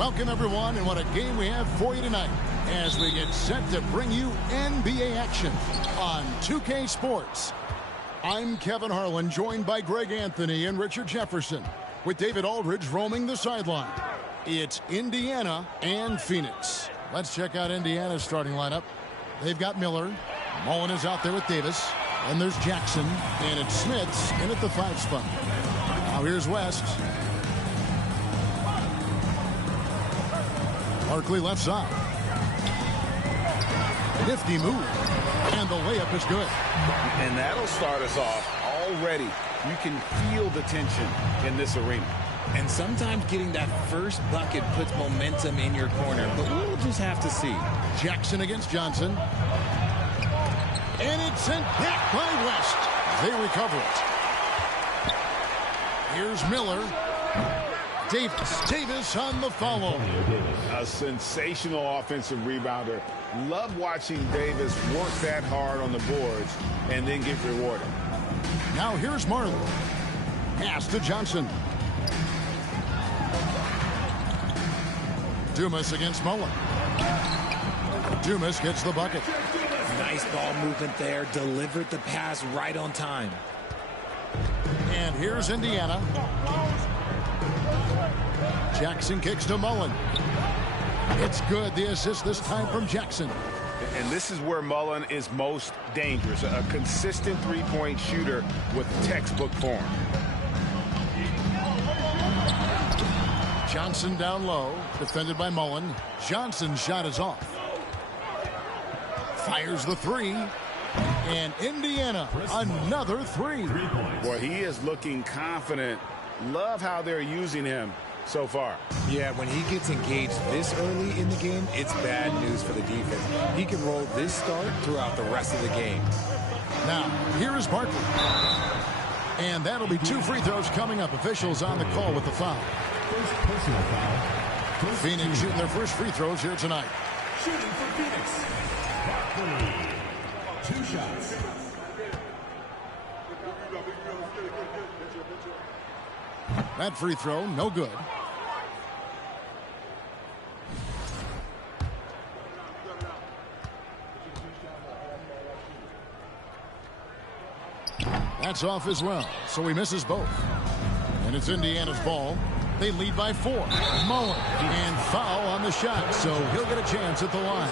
Welcome, everyone, and what a game we have for you tonight as we get set to bring you NBA action on 2K Sports. I'm Kevin Harlan, joined by Greg Anthony and Richard Jefferson, with David Aldridge roaming the sideline. It's Indiana and Phoenix. Let's check out Indiana's starting lineup. They've got Miller. Mullen is out there with Davis. And there's Jackson. And it's Smith's in at the 5 spot. Now here's West. Barkley left side. Nifty move. And the layup is good. And that'll start us off already. You can feel the tension in this arena. And sometimes getting that first bucket puts momentum in your corner, but we'll just have to see. Jackson against Johnson. And it's sent back by West. They recover it. Here's Miller. Davis on the follow. A sensational offensive rebounder. Love watching Davis work that hard on the boards and then get rewarded. Now here's Marley. Pass to Johnson. Dumas against Mullen. Dumas gets the bucket. Nice ball movement there. Delivered the pass right on time. And here's Indiana. Jackson kicks to Mullen. It's good. The assist this time from Jackson. And this is where Mullen is most dangerous. A consistent three-point shooter with textbook form. Johnson down low, defended by Mullen. Johnson's shot is off. Fires the three. And Indiana, another three. Boy, he is looking confident. Love how they're using him so far. Yeah, when he gets engaged this early in the game, it's bad news for the defense. He can roll this start throughout the rest of the game. Now, here is Barkley. And that'll be 2 free throws coming up. Officials on the call with the foul. First personal foul. Phoenix shooting their first free throws here tonight. Shooting for Phoenix. Barkley. 2 shots. That free throw, no good. That's off as well, so he misses both. And it's Indiana's ball. They lead by 4. Mullen, and foul on the shot, so he'll get a chance at the line.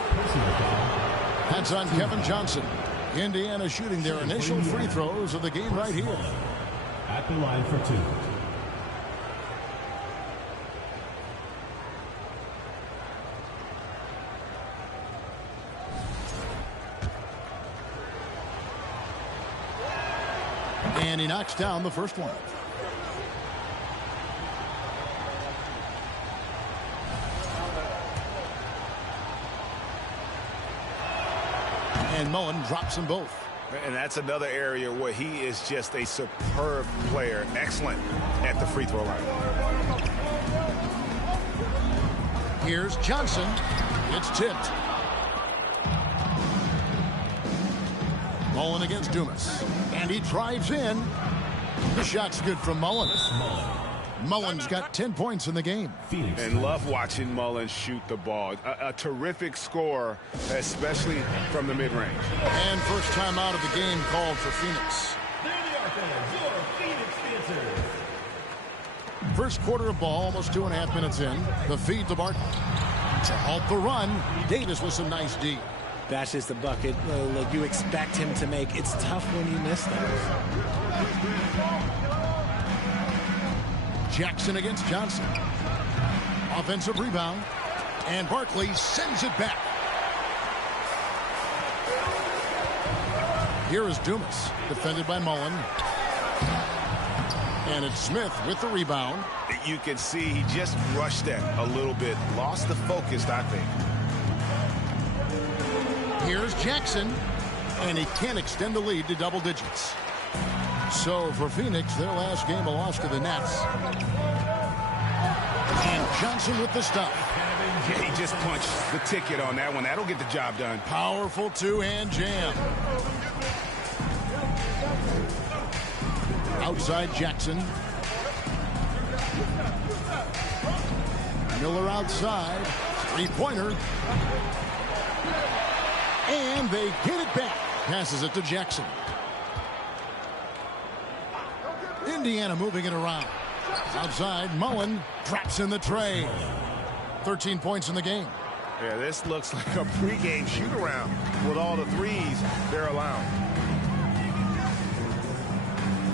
That's on Kevin Johnson. Indiana shooting their initial free throws of the game right here. At the line for 2. And he knocks down the first one. And Mullen drops them both. And that's another area where he is just a superb player. Excellent at the free throw line. Here's Johnson. It's tipped. Mullen against Dumas. And he drives in. The shot's good from Mullen. Mullen's got 10 points in the game. And love watching Mullen shoot the ball. A terrific scorer, especially from the mid-range. And first time out of the game called for Phoenix. First quarter of ball, almost 2.5 minutes in. The feed to Barton. To halt the run, Davis with some nice D. That's just the bucket you expect him to make. It's tough when you miss those. Jackson against Johnson. Offensive rebound. And Barkley sends it back. Here is Dumas, defended by Mullen. And it's Smith with the rebound. You can see he just rushed that a little bit. Lost the focus, I think. Here's Jackson. And he can't extend the lead to double digits. So for Phoenix, their last game a loss to the Nets. And Johnson with the stop. Yeah, he just punched the ticket on that one. That'll get the job done. Powerful two-hand jam. Outside Jackson. Miller outside. Three-pointer. And they get it back. Passes it to Jackson. Indiana moving it around. Outside, Mullen traps in the tray. 13 points in the game. Yeah, this looks like a pregame shoot-around with all the threes they're allowing.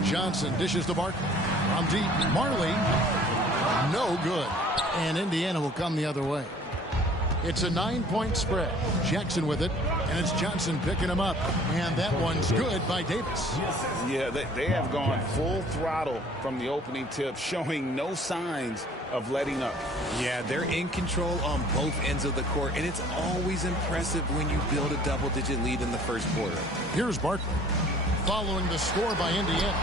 Johnson dishes to Barkley. From deep, Marley. No good. And Indiana will come the other way. It's a 9-point spread. Jackson with it, and it's Johnson picking him up. And that one's good by Davis. Yeah, they have gone full throttle from the opening tip, showing no signs of letting up. Yeah, they're in control on both ends of the court, and it's always impressive when you build a double-digit lead in the first quarter. Here's Barkley, following the score by Indiana.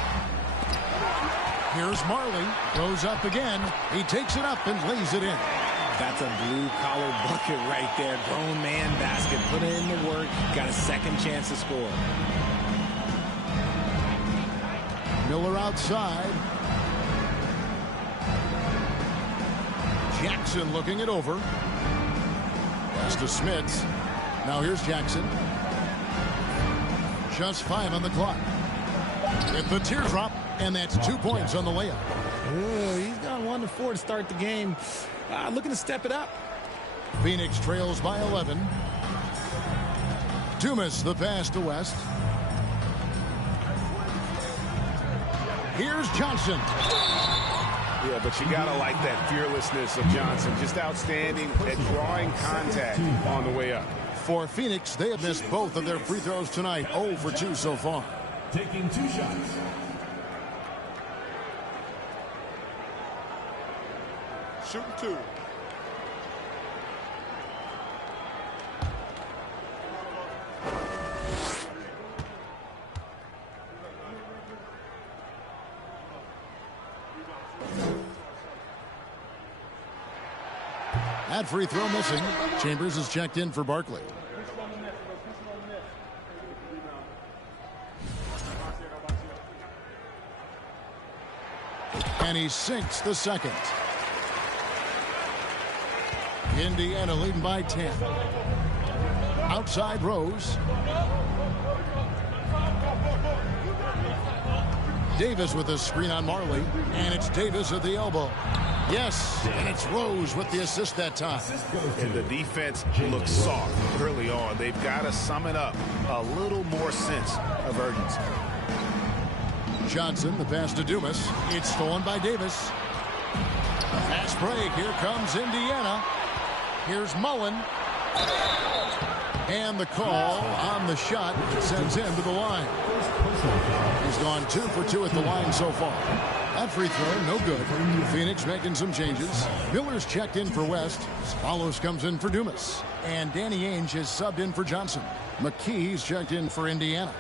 Here's Marley, goes up again. He takes it up and lays it in. That's a blue-collar bucket right there. Grown man basket. Put in the work. Got a second chance to score. Miller outside. Jackson looking it over. Pass to Smits. Now here's Jackson. Just 5 on the clock. With the teardrop, and that's 2 points on the layup. Ooh, he's gone 1 to 4 to start the game. Looking to step it up. Phoenix trails by 11. Dumas the pass to West. Here's Johnson. Yeah, but you got to like that fearlessness of Johnson. Just outstanding at drawing contact on the way up. For Phoenix, they have missed both of their free throws tonight. 0 for 2 so far. Taking 2 shots. Shooting 2. That free throw missing. Chambers is checked in for Barkley. And he sinks the second. Indiana leading by 10. Outside Rose. Davis with a screen on Marley. And it's Davis at the elbow. Yes, and it's Rose with the assist that time. And the defense looks soft early on. They've got to sum it up. A little more sense of urgency. Johnson, the pass to Dumas. It's stolen by Davis. Fast break. Here comes Indiana. Here's Mullen. And the call on the shot sends him to the line. He's gone 2 for 2 at the line so far. That free throw, no good. Phoenix making some changes. Miller's checked in for West. Spalos comes in for Dumas. And Danny Ainge has subbed in for Johnson. McKee's checked in for Indiana.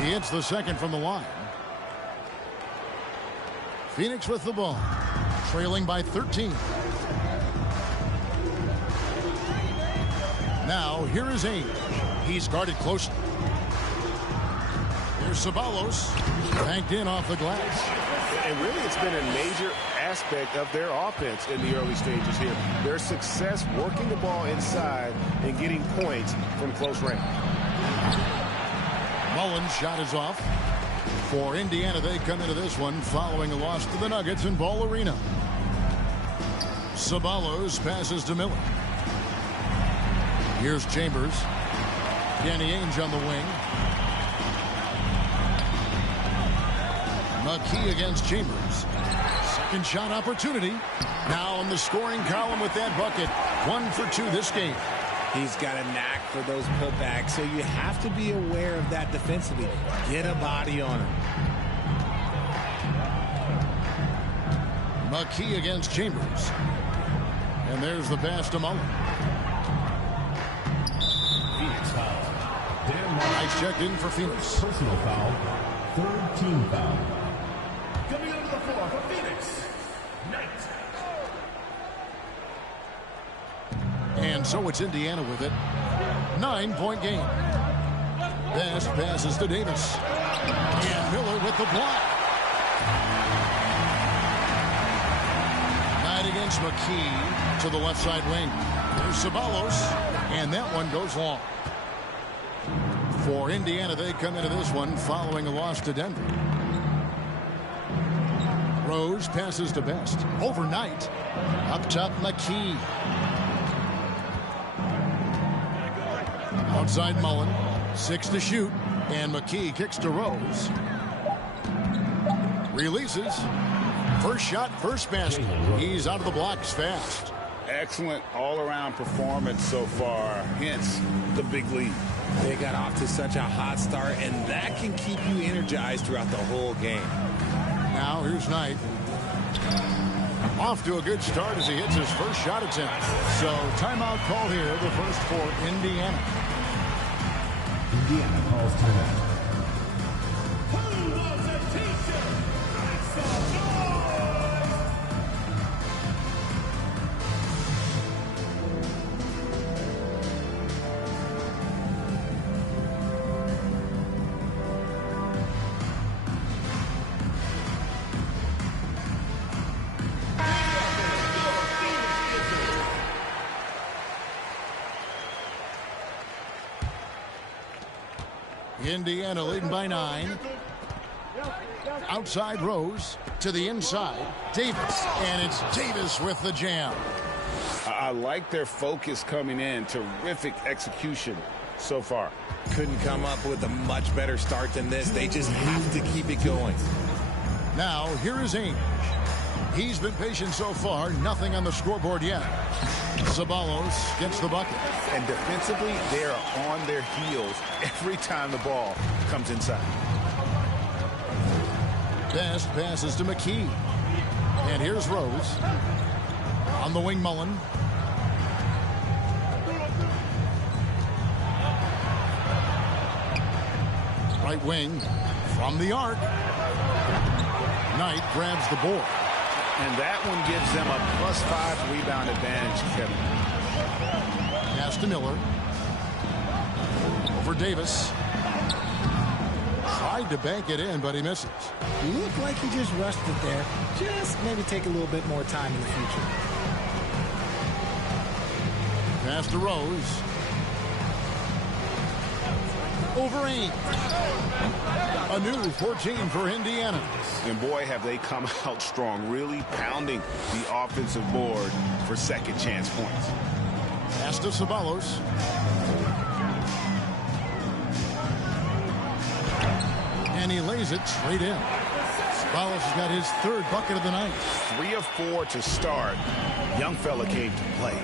He hits the second from the line. Phoenix with the ball. Trailing by 13. Now, here is Ainge. He's guarded closely. Here's Ceballos. Banked in off the glass. And really, it's been a major aspect of their offense in the early stages here. Their success working the ball inside and getting points from close range. Mullen's shot is off. For Indiana, they come into this one following a loss to the Nuggets in Ball Arena. Ceballos passes to Miller. Here's Chambers. Danny Ainge on the wing. McKee against Chambers. Second shot opportunity. Now in the scoring column with that bucket. 1 for 2 this game. He's got a knack for those putbacks, so you have to be aware of that defensively. Get a body on him. McKee against Chambers. And there's the pass to Mullen. Phoenix foul. Dan Marley. Nice checked in for Phoenix. Personal foul. 3rd team foul. Coming onto the floor for Phoenix. Knight. And so it's Indiana with it. 9-point game. Best passes to Davis. And Miller with the block. Knight against Lance McKee to the left side wing. There's Ceballos, and that one goes long. For Indiana, they come into this one following a loss to Denver. Rose passes to Best. Overnight. Up top, McKee. Outside Mullen. 6 to shoot. And McKee kicks to Rose. Releases. First shot, first basket. He's out of the blocks fast. Excellent all-around performance so far, hence the big lead. They got off to such a hot start, and that can keep you energized throughout the whole game. Now here's Knight. Off to a good start as he hits his first shot attempt. So timeout call here, the first for Indiana. Indiana calls timeout. Indiana leading by 9. Outside Rose to the inside. Davis, and it's Davis with the jam. I like their focus coming in. Terrific execution so far. Couldn't come up with a much better start than this. They just have to keep it going. Now here is Ainge. He's been patient so far. Nothing on the scoreboard yet. Ceballos gets the bucket. And defensively, they are on their heels every time the ball comes inside. Best passes to McKee. And here's Rose. On the wing, Mullen. Right wing from the arc. Knight grabs the board. And that one gives them a +5 rebound advantage, Kevin. Pass to Miller. Over Davis. Tried to bank it in, but he misses. Looked like he just rushed it there. Just maybe take a little bit more time in the future. Pass to Rose. Over Ainge. A new 14 for Indiana. And boy, have they come out strong, really pounding the offensive board for second chance points. Pass to Ceballos. And he lays it straight in. Ceballos has got his 3rd bucket of the night. 3 of 4 to start. Young fella came to play.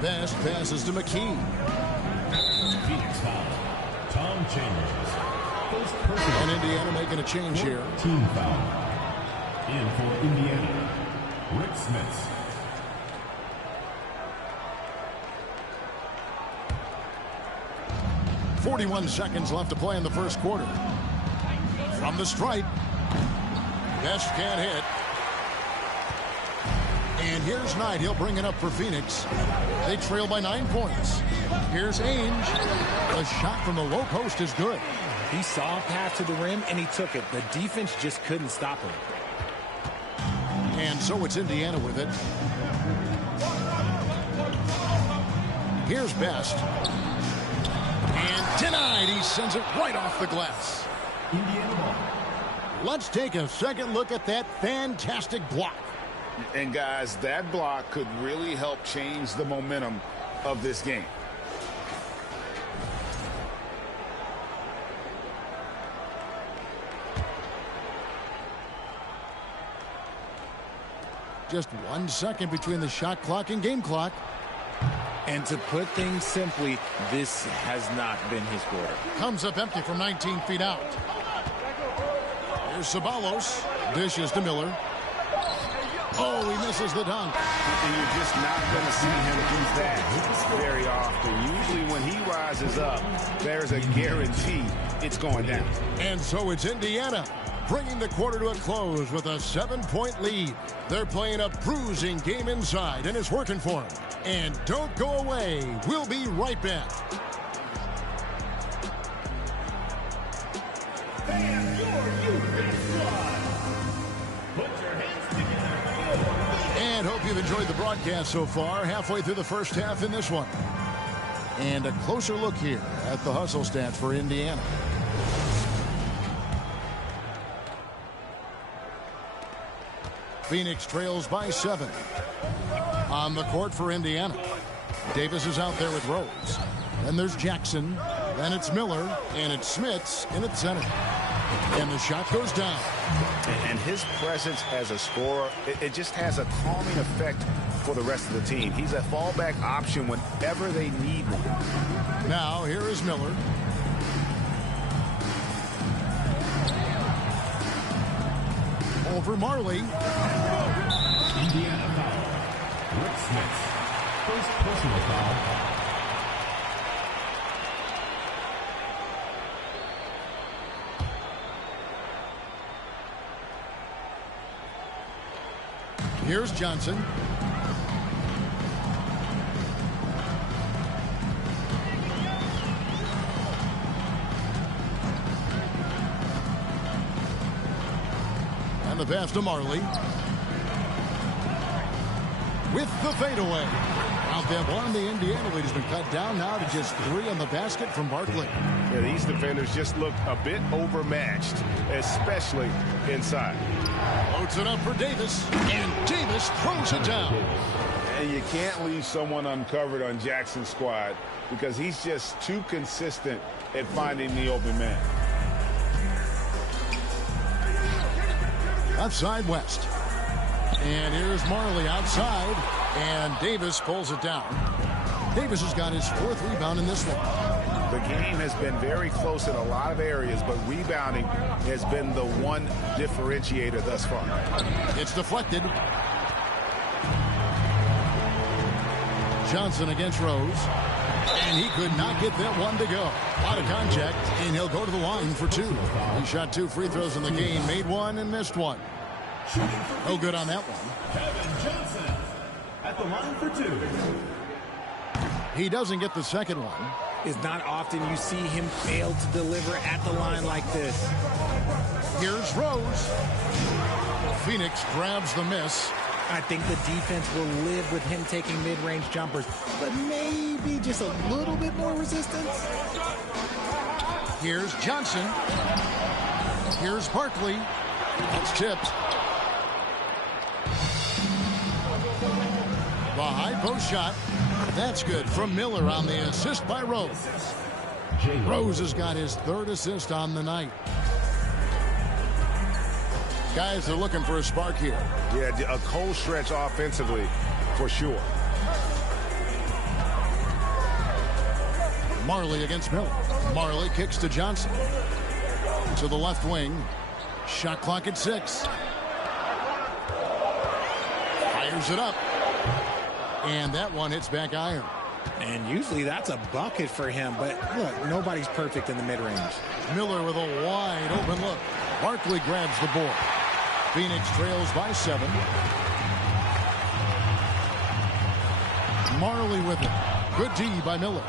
Best passes to McKee. Phoenix foul. Tom Chambers. First personal. And Indiana making a change here. Team foul. In for Indiana, Rick Smith. .41 seconds left to play in the first quarter. From the stripe. Best can't hit. And here's Knight. He'll bring it up for Phoenix. They trail by 9 points. Here's Ainge. The shot from the low post is good. He saw a path to the rim, and he took it. The defense just couldn't stop him. And so it's Indiana with it. Here's Best. And denied. He sends it right off the glass. Indiana ball. Let's take a second look at that fantastic block. And guys, that block could really help change the momentum of this game. Just 1 second between the shot clock and game clock. And to put things simply, this has not been his quarter. Comes up empty from 19 feet out. Here's Ceballos. Dishes to Miller. Oh, he misses the dunk. And you're just not going to see him do that very often. Usually when he rises up, there's a guarantee it's going down. And so it's Indiana bringing the quarter to a close with a 7-point lead. They're playing a bruising game inside, and it's working for them. And don't go away. We'll be right back. And enjoyed the broadcast so far. Halfway through the first half in this one. And a closer look here at the hustle stats for Indiana. Phoenix trails by 7. On the court for Indiana. Davis is out there with Rose. Then there's Jackson. Then it's Miller. And it's Smits in at center. And the shot goes down. And his presence as a scorer, it just has a calming effect for the rest of the team. He's a fallback option whenever they need one. Now here is Miller. Over Marley. Indiana foul. Rick Smits. First personal foul. Here's Johnson. And the pass to Marley. With the fadeaway. Out there one, the Indiana lead has been cut down now to just 3 on the basket from Barkley. Yeah, these defenders just look a bit overmatched, especially inside. Loads it up for Davis, and Davis throws it down. And you can't leave someone uncovered on Jackson's squad because he's just too consistent at finding the open man. Outside West. And here's Marley outside, and Davis pulls it down. Davis has got his 4th rebound in this one. The game has been very close in a lot of areas, but rebounding has been the one differentiator thus far. It's deflected. Johnson against Rose. And he could not get that one to go. Out of contact, and he'll go to the line for 2. He shot 2 free throws in the game, made 1 and missed 1. No good on that one. Kevin Johnson at the line for 2. He doesn't get the second one. It's not often you see him fail to deliver at the line like this. Here's Rose. Phoenix grabs the miss. I think the defense will live with him taking mid-range jumpers, but maybe just a little bit more resistance. Here's Johnson. Here's Barkley. It's tipped. The high post shot. That's good from Miller on the assist by Rose. Rose has got his 3rd assist on the night. Guys are looking for a spark here. Yeah, a cold stretch offensively for sure. Marley against Miller. Marley kicks to Johnson. To the left wing. Shot clock at 6. Fires it up. And that one hits back iron. And usually that's a bucket for him, but look, nobody's perfect in the mid-range. Miller with a wide open look. Barkley grabs the board. Phoenix trails by 7. Marley with it. Good D by Miller.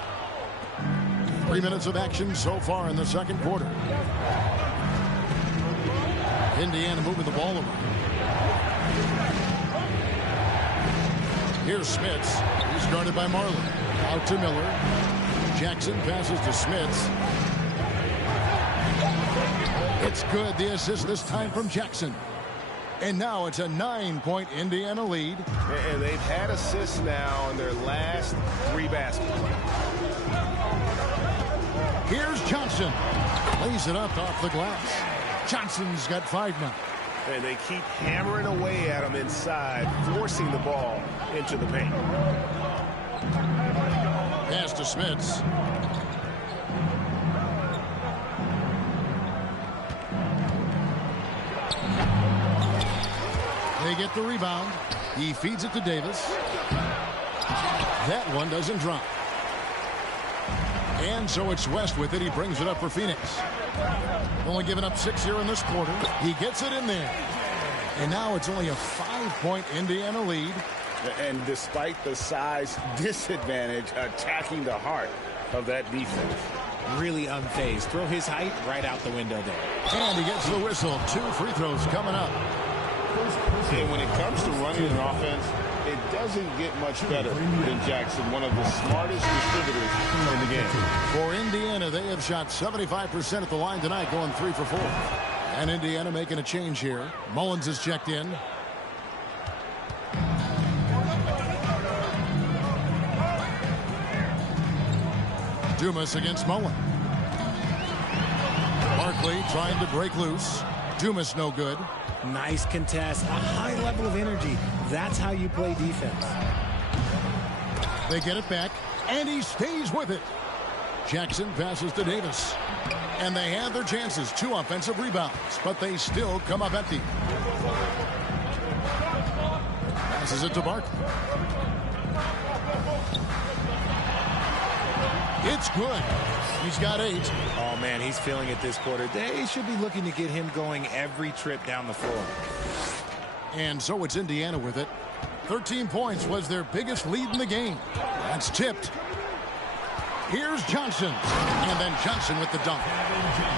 3 minutes of action so far in the second quarter. Indiana moving the ball around. Here's Smits. He's guarded by Marley. Out to Miller. Jackson passes to Smits. It's good. The assist this time from Jackson. And now it's a 9-point Indiana lead. And they've had assists now in their last 3 baskets. Here's Johnson. Lays it up off the glass. Johnson's got 5 now. And they keep hammering away at him inside, forcing the ball into the paint. Pass to Smits. They get the rebound. He feeds it to Davis. That one doesn't drop. And so it's West with it. He brings it up for Phoenix. Only giving up 6 here in this quarter. He gets it in there. And now it's only a 5-point Indiana lead. And despite the size disadvantage, attacking the heart of that defense. Really unfazed. Throw his height right out the window there. And he gets the whistle. 2 free throws coming up. And when it comes to running an offense, It doesn't get much better than Jackson, one of the smartest distributors in the game. For Indiana, they have shot 75% at the line tonight, going 3 for 4. And Indiana making a change here. Mullins is checked in. Dumas against Mullen. Barkley trying to break loose. Dumas no good. Nice contest, a high level of energy. That's how you play defense. They get it back, and he stays with it. Jackson passes to Davis. And they have their chances. 2 offensive rebounds, but they still come up empty. Passes it to Barkley. It's good. He's got 8. Oh, man, he's feeling it this quarter. They should be looking to get him going every trip down the floor. And so it's Indiana with it. 13 points was their biggest lead in the game. That's tipped. Here's Johnson. And then Johnson with the dunk.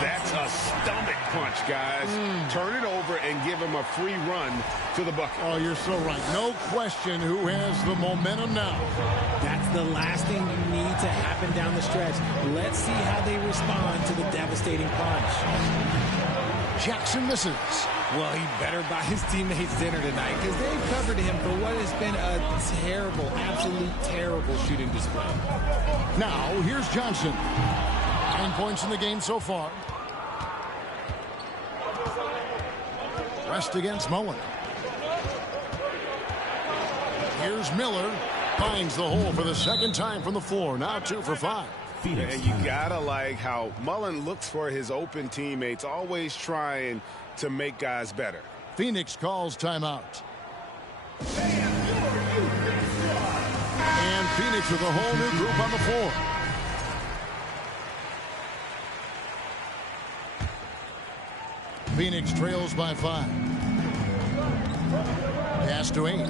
That's a stomach punch, guys. Turn it over and give him a free run to the bucket. Oh, you're so right. No question who has the momentum now. That's the last thing you need to happen down the stretch. Let's see how they respond to the devastating punch. Jackson misses. Well, he better buy his teammates dinner tonight because they've covered him for what has been a terrible, absolute terrible shooting display. Now, here's Johnson. 9 points in the game so far. Rest against Mullen. Here's Miller. Finds the hole for the second time from the floor. Now 2 for 5. And you gotta like how Mullen looks for his open teammates, always trying to make guys better. Phoenix calls timeout. And Phoenix with a whole new group on the floor. Phoenix trails by 5. Pass to Ainge.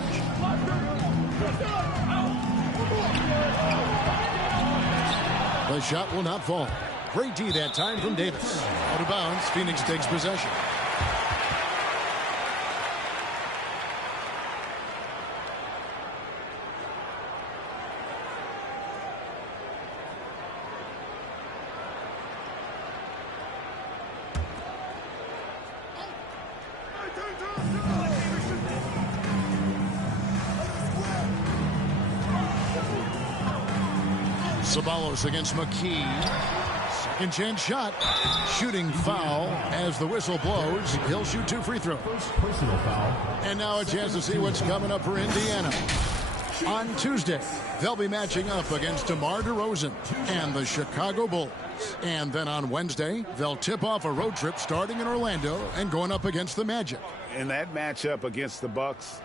The shot will not fall. Great D that time from Davis. Out of bounds, Phoenix takes possession. Ceballos against McKee. Second chance shot. Shooting foul as the whistle blows. He'll shoot 2 free throws. Personal foul. And now a chance to see what's coming up for Indiana. On Tuesday, they'll be matching up against DeMar DeRozan and the Chicago Bulls. And then on Wednesday, they'll tip off a road trip starting in Orlando and going up against the Magic. In that matchup against the Bucks,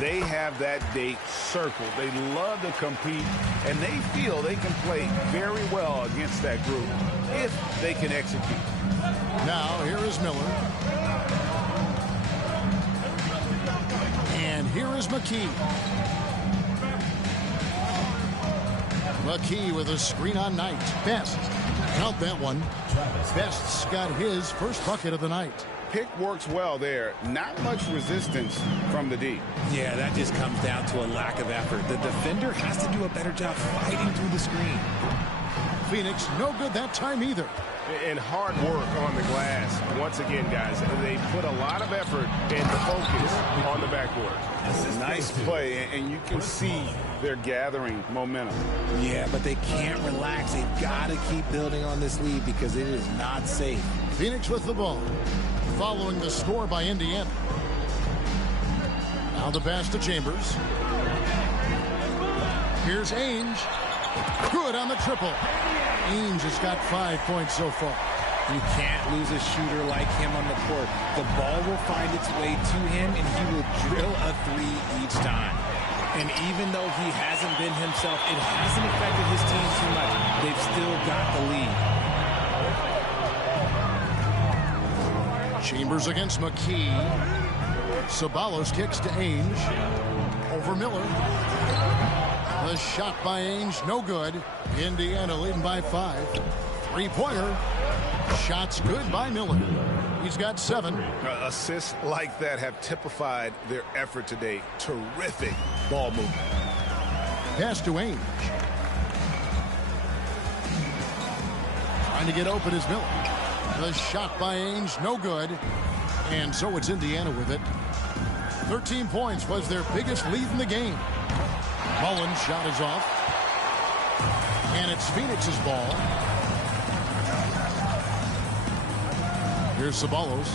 they have that date circled. They love to compete, and they feel they can play very well against that group if they can execute. Now, here is Miller. And here is McKee. McKee with a screen on Knight. Best. Count that one. Best's got his first bucket of the night. Pick works well there. Not much resistance from the D. Yeah, that just comes down to a lack of effort. The defender has to do a better job fighting through the screen. Phoenix no good that time either. And hard work on the glass. Once again, guys, they put a lot of effort and focus on the backboard. Nice play, and you can see they're gathering momentum. Yeah, but they can't relax. They've got to keep building on this lead because it is not safe. Phoenix with the ball. Following the score by Indiana. Now the pass to Chambers. Here's Ainge. Good on the triple. Ainge has got 5 points so far. You can't lose a shooter like him on the court. The ball will find its way to him, and he will drill a 3 each time. And even though he hasn't been himself, it hasn't affected his team too much. They've still got the lead. Chambers against McKee. Ceballos kicks to Ainge. Over Miller. The shot by Ainge, no good. Indiana leading by 5. Three-pointer. Shots good by Miller. He's got 7. Assists like that have typified their effort today. Terrific ball movement. Pass to Ainge. Trying to get open is Miller. The shot by Ainge, no good. And so it's Indiana with it. 13 points was their biggest lead in the game. Mullen's shot is off. And it's Phoenix's ball. Here's Ceballos.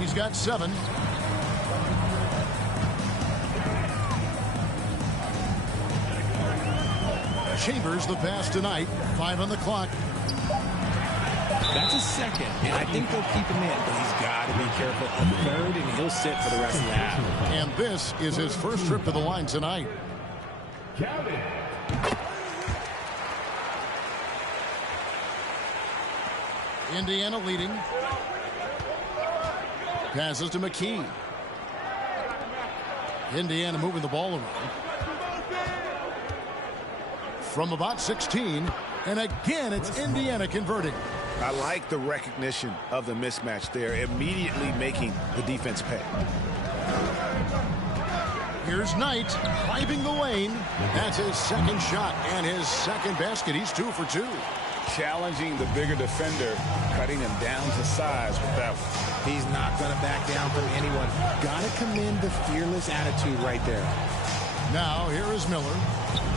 He's got 7. Chambers the pass tonight. 5 on the clock. That's a second, and I think they'll keep him in, but he's got to be careful. A third, and he'll sit for the rest of the half. And this is his first trip to the line tonight. Indiana leading. Passes to McKee. Indiana moving the ball around. From about 16, and again it's Indiana converting. I like the recognition of the mismatch there, immediately making the defense pay. Here's Knight driving the lane. That's his second shot and his second basket. He's 2 for 2. Challenging the bigger defender, cutting him down to size with that one. He's not going to back down from anyone. Got to commend the fearless attitude right there. Now here is Miller.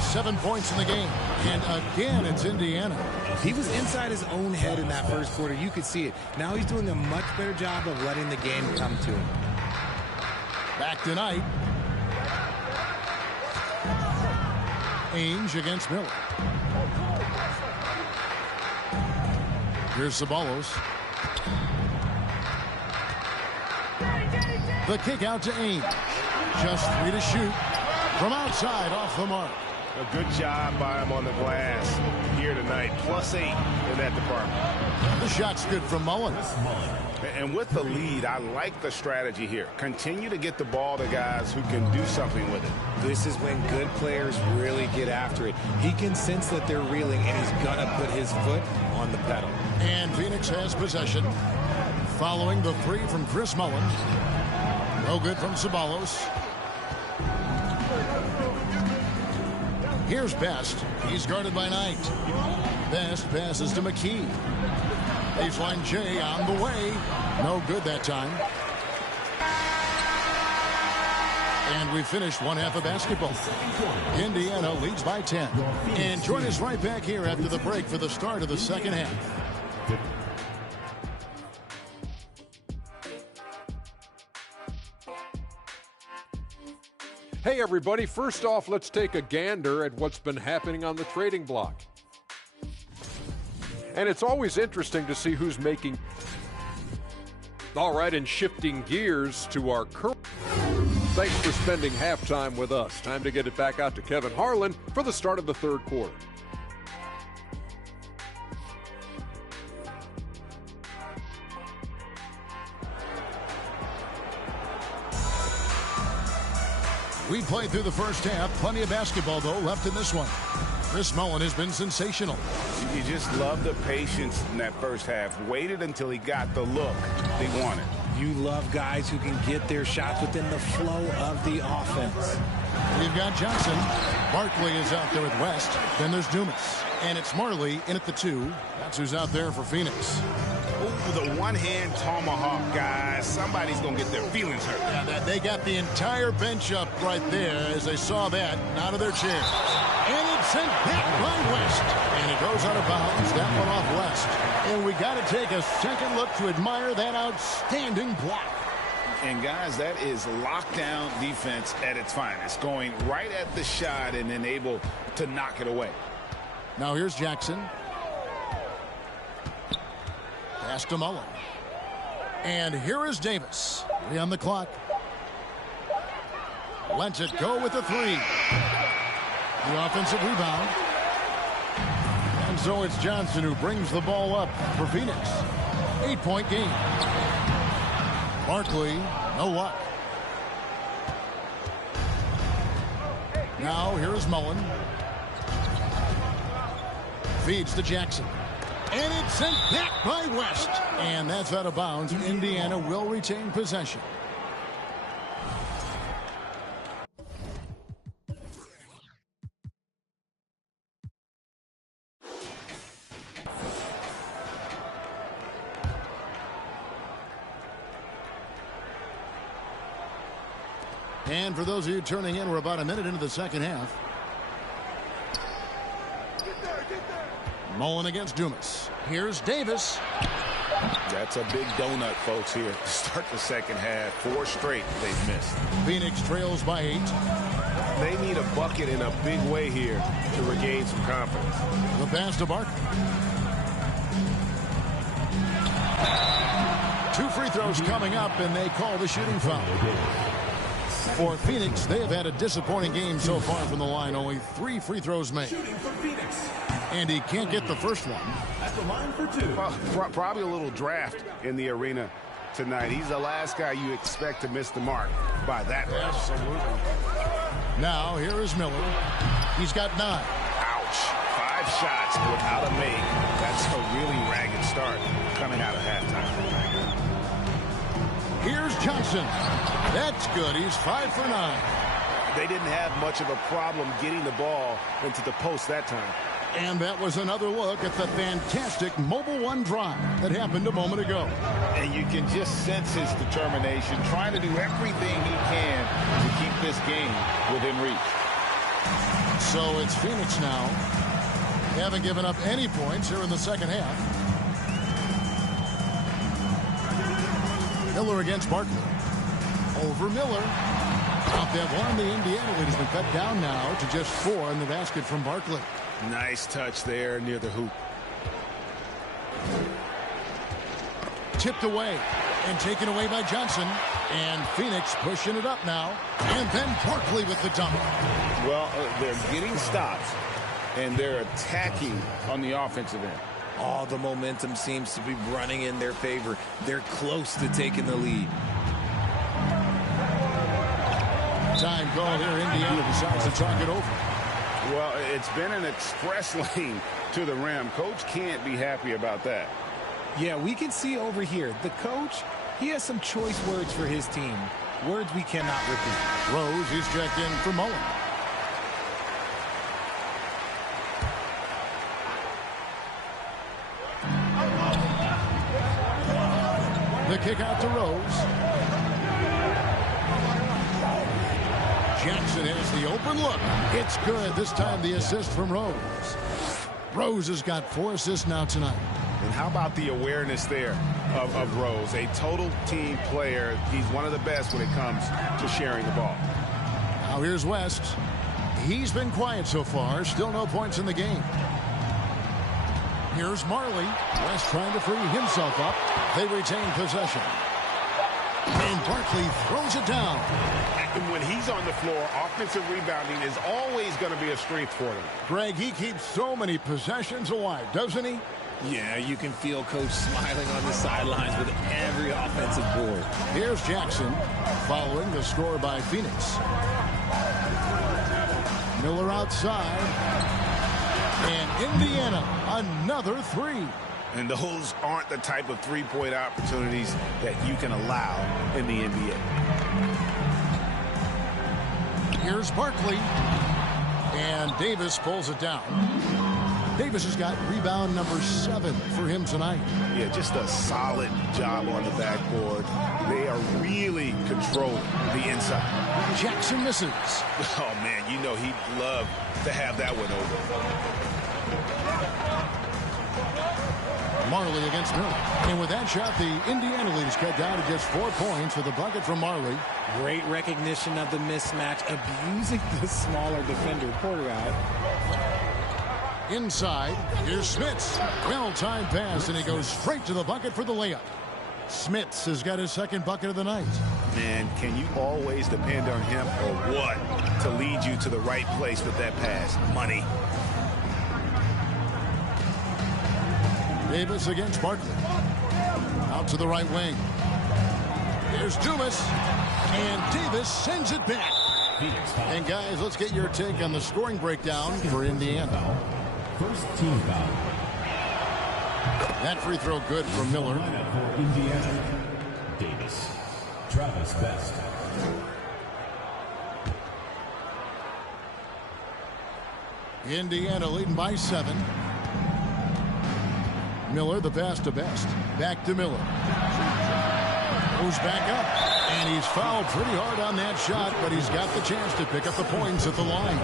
7 points in the game. And again, it's Indiana. He was inside his own head in that first quarter. You could see it. Now he's doing a much better job of letting the game come to him. Back tonight. Ainge against Miller. Here's Ceballos. The kick out to Ainge. Just 3 to shoot. From outside, off the mark. A good job by him on the glass here tonight. +8 in that department. The shot's good from Mullen. And with the lead, I like the strategy here. Continue to get the ball to guys who can do something with it. This is when good players really get after it. He can sense that they're reeling, and he's going to put his foot on the pedal. And Phoenix has possession. Following the 3 from Chris Mullen. No good from Ceballos. Here's Best. He's guarded by Knight. Best passes to McKee. Baseline J on the way. No good that time. And we finished one half of basketball. Indiana leads by 10. And join us right back here after the break for the start of the second half. Hey everybody, first off, let's take a gander at what's been happening on the trading block. And it's always interesting to see who's making. All right, and shifting gears to our current. Thanks for spending halftime with us. Time to get it back out to Kevin Harlan for the start of the third quarter. We played through the first half. Plenty of basketball, though, left in this one. Chris Mullen has been sensational. You just love the patience in that first half. Waited until he got the look they wanted. You love guys who can get their shots within the flow of the offense. We've got Johnson. Barkley is out there with West. Then there's Dumas. And it's Marley in at the 2. That's who's out there for Phoenix. Ooh, the one-hand tomahawk, guys. Somebody's going to get their feelings hurt. Yeah, they got the entire bench up right there as they saw that out of their chairs. And it's sent back by West. And it goes out of bounds. That one off West. And we got to take a second look to admire that outstanding block. And, guys, that is lockdown defense at its finest. Going right at the shot and then able to knock it away. Now here's Jackson. Pass to Mullen. And here is Davis. 3 on the clock. Lets it go with the 3. The offensive rebound. And so it's Johnson who brings the ball up for Phoenix. 8-point game. Barkley, no luck. Now here is Mullen. Feeds to Jackson. And it's sent back by West. And that's out of bounds. Indiana will retain possession. And for those of you turning in, we're about a minute into the second half. Mullen against Dumas. Here's Davis. That's a big donut, folks, here to start the second half. 4 straight they've missed. Phoenix trails by 8. They need a bucket in a big way here to regain some confidence. The pass to Barkley. 2 free throws coming up, and they call the shooting foul. For Phoenix, they have had a disappointing game so far from the line. Only 3 free throws made. And he can't get the first one. At the line for 2. Probably a little draft in the arena tonight. He's the last guy you expect to miss the mark by that much. Absolutely. Now, here is Miller. He's got 9. Ouch. 5 shots without a make. That's a really ragged start coming out of halftime. Here's Johnson. That's good. He's 5 for 9. They didn't have much of a problem getting the ball into the post that time. And that was another look at the fantastic Mobile One drive that happened a moment ago. And you can just sense his determination, trying to do everything he can to keep this game within reach. So it's Phoenix now. They haven't given up any points here in the second half. Miller against Barkley. Over Miller. Out that one, the Indiana lead has been cut down now to just 4 in the basket from Barkley. Nice touch there near the hoop. Tipped away and taken away by Johnson. And Phoenix pushing it up now. And then Barkley with the dunk. Well, they're getting stops, and they're attacking on the offensive end. All the momentum seems to be running in their favor. They're close to taking the lead. Time call here. Indiana decides to talk it over. Well, it's been an express lane to the rim. Coach can't be happy about that. Yeah, we can see over here. The coach, he has some choice words for his team. Words we cannot repeat. Rose is checked in for Mullen. The kick out to Rose. Jackson has the open look. It's good. This time the assist from Rose. Rose has got 4 assists now tonight. And how about the awareness there of Rose? A total team player. He's one of the best when it comes to sharing the ball. Now here's West. He's been quiet so far. Still no points in the game. Here's Marley. West trying to free himself up. They retain possession. And Barkley throws it down. And when he's on the floor, offensive rebounding is always going to be a strength for them. Greg, he keeps so many possessions alive, doesn't he? Yeah, you can feel Coach smiling on the sidelines with every offensive board. Here's Jackson following the score by Phoenix. Miller outside. And Indiana, another 3. And those aren't the type of three-point opportunities that you can allow in the NBA. Here's Barkley. And Davis pulls it down. Davis has got rebound number 7 for him tonight. Yeah, just a solid job on the backboard. They are really controlling the inside. Jackson misses. Oh, man, you know he'd love to have that one over. Marley against Miller. And with that shot, the Indiana lead is cut down to just 4 points with the bucket from Marley. Great recognition of the mismatch, abusing the smaller defender. Porter out. Inside, here's Smits. Well-timed pass, and he goes straight to the bucket for the layup. Smits has got his second bucket of the night. Man, can you always depend on him or what to lead you to the right place with that pass? Money. Davis against Barkley. Out to the right wing. Here's Dumas. And Davis sends it back. And guys, let's get your take on the scoring breakdown for Indiana. First team foul. That free throw good from Miller. For Indiana, Davis. Travis Best. Indiana leading by 7. Miller, the pass to Best. Back to Miller. Goes back up. And he's fouled pretty hard on that shot, but he's got the chance to pick up the points at the line.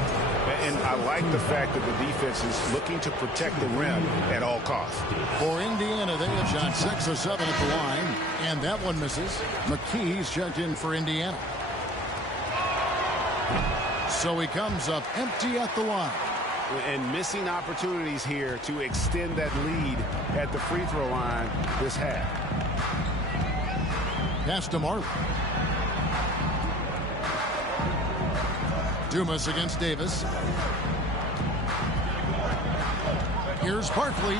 And I like the fact that the defense is looking to protect the rim at all costs. For Indiana, they have shot 6 of 7 at the line, and that one misses. McKee's checked in for Indiana. So he comes up empty at the line. And missing opportunities here to extend that lead at the free throw line this half. Pass to Marley. Dumas against Davis. Here's Barkley.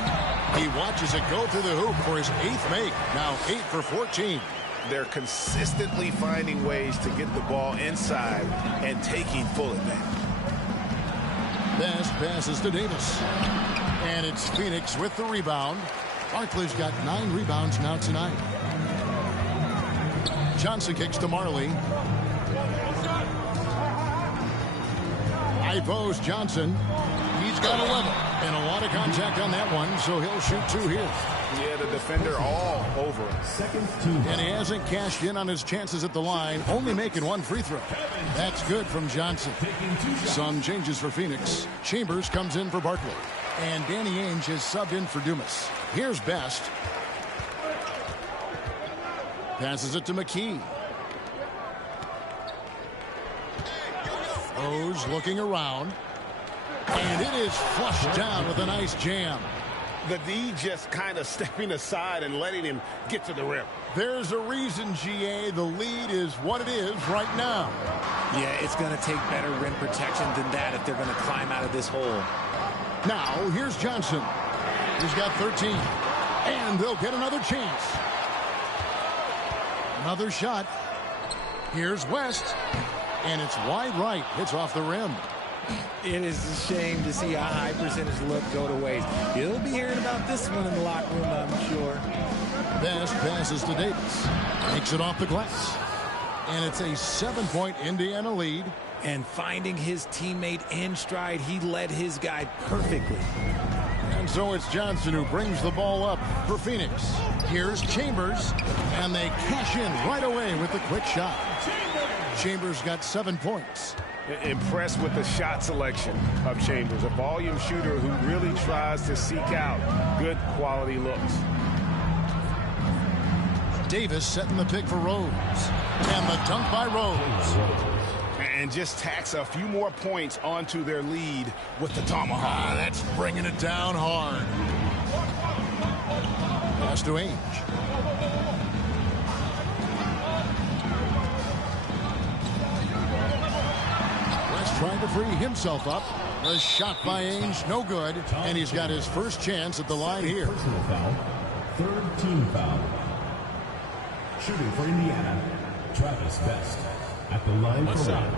He watches it go through the hoop for his 8th make. Now 8 for 14. They're consistently finding ways to get the ball inside and taking full advantage. Best passes to Davis. And it's Phoenix with the rebound. Barkley's got 9 rebounds now tonight. Johnson kicks to Marley. High post Johnson. He's got 11. And a lot of contact on that one, so he'll shoot 2 here. Yeah, the defender all over him. And he hasn't cashed in on his chances at the line, only making 1 free throw. That's good from Johnson. Some changes for Phoenix. Chambers comes in for Barkley. And Danny Ainge has subbed in for Dumas. Here's Best. Passes it to McKee. O's looking around. And it is flushed down with a nice jam. The D just kind of stepping aside and letting him get to the rim. There's a reason, GA, the lead is what it is right now. Yeah, it's going to take better rim protection than that if they're going to climb out of this hole. Now, here's Johnson. He's got 13. And they'll get another chance. Another shot. Here's West. And it's wide right. It's off the rim. It is a shame to see a high percentage look go to waste. He'll be hearing about this one in the locker room, I'm sure. Best passes to Davis. Takes it off the glass. And it's a 7-point Indiana lead. And finding his teammate in stride, he led his guy perfectly. And so it's Johnson who brings the ball up for Phoenix. Here's Chambers. And they cash in right away with the quick shot. Chambers got 7 points. Impressed with the shot selection of Chambers, a volume shooter who really tries to seek out good quality looks. Davis setting the pick for Rose. And the dunk by Rose. And just tacks a few more points onto their lead with the tomahawk. That's bringing it down hard. Pass to Ainge. Trying to free himself up. The shot by Ainge, no good. And he's got his first chance at the line here. Personal foul. 3rd team foul. Shooting for Indiana, Travis Best. At the line for one.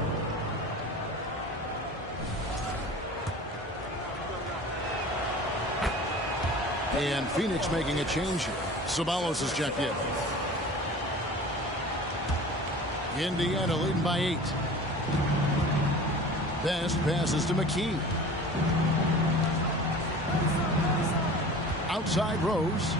And Phoenix making a change here. Ceballos is checked in. Indiana leading by 8. Best passes to McKee. Outside Rose.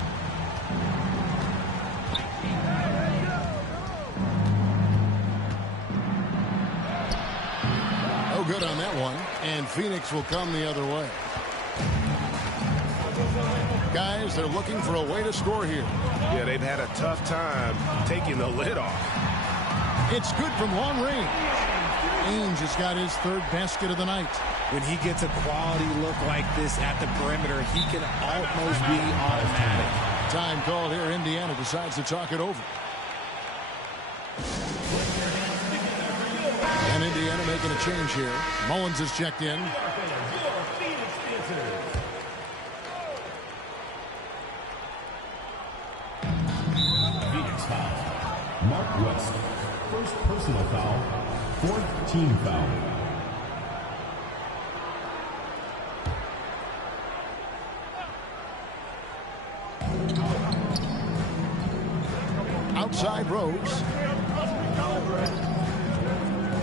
No good on that one. And Phoenix will come the other way. Guys, they're looking for a way to score here. Yeah, they've had a tough time taking the lid off. It's good from long range. Ainge has got his 3rd basket of the night. When he gets a quality look like this at the perimeter, he can almost be automatic. Time called here. Indiana decides to talk it over. And Indiana making a change here. Mullins is checked in. Phoenix foul. Mark West. First personal foul. 4th team foul. Rose.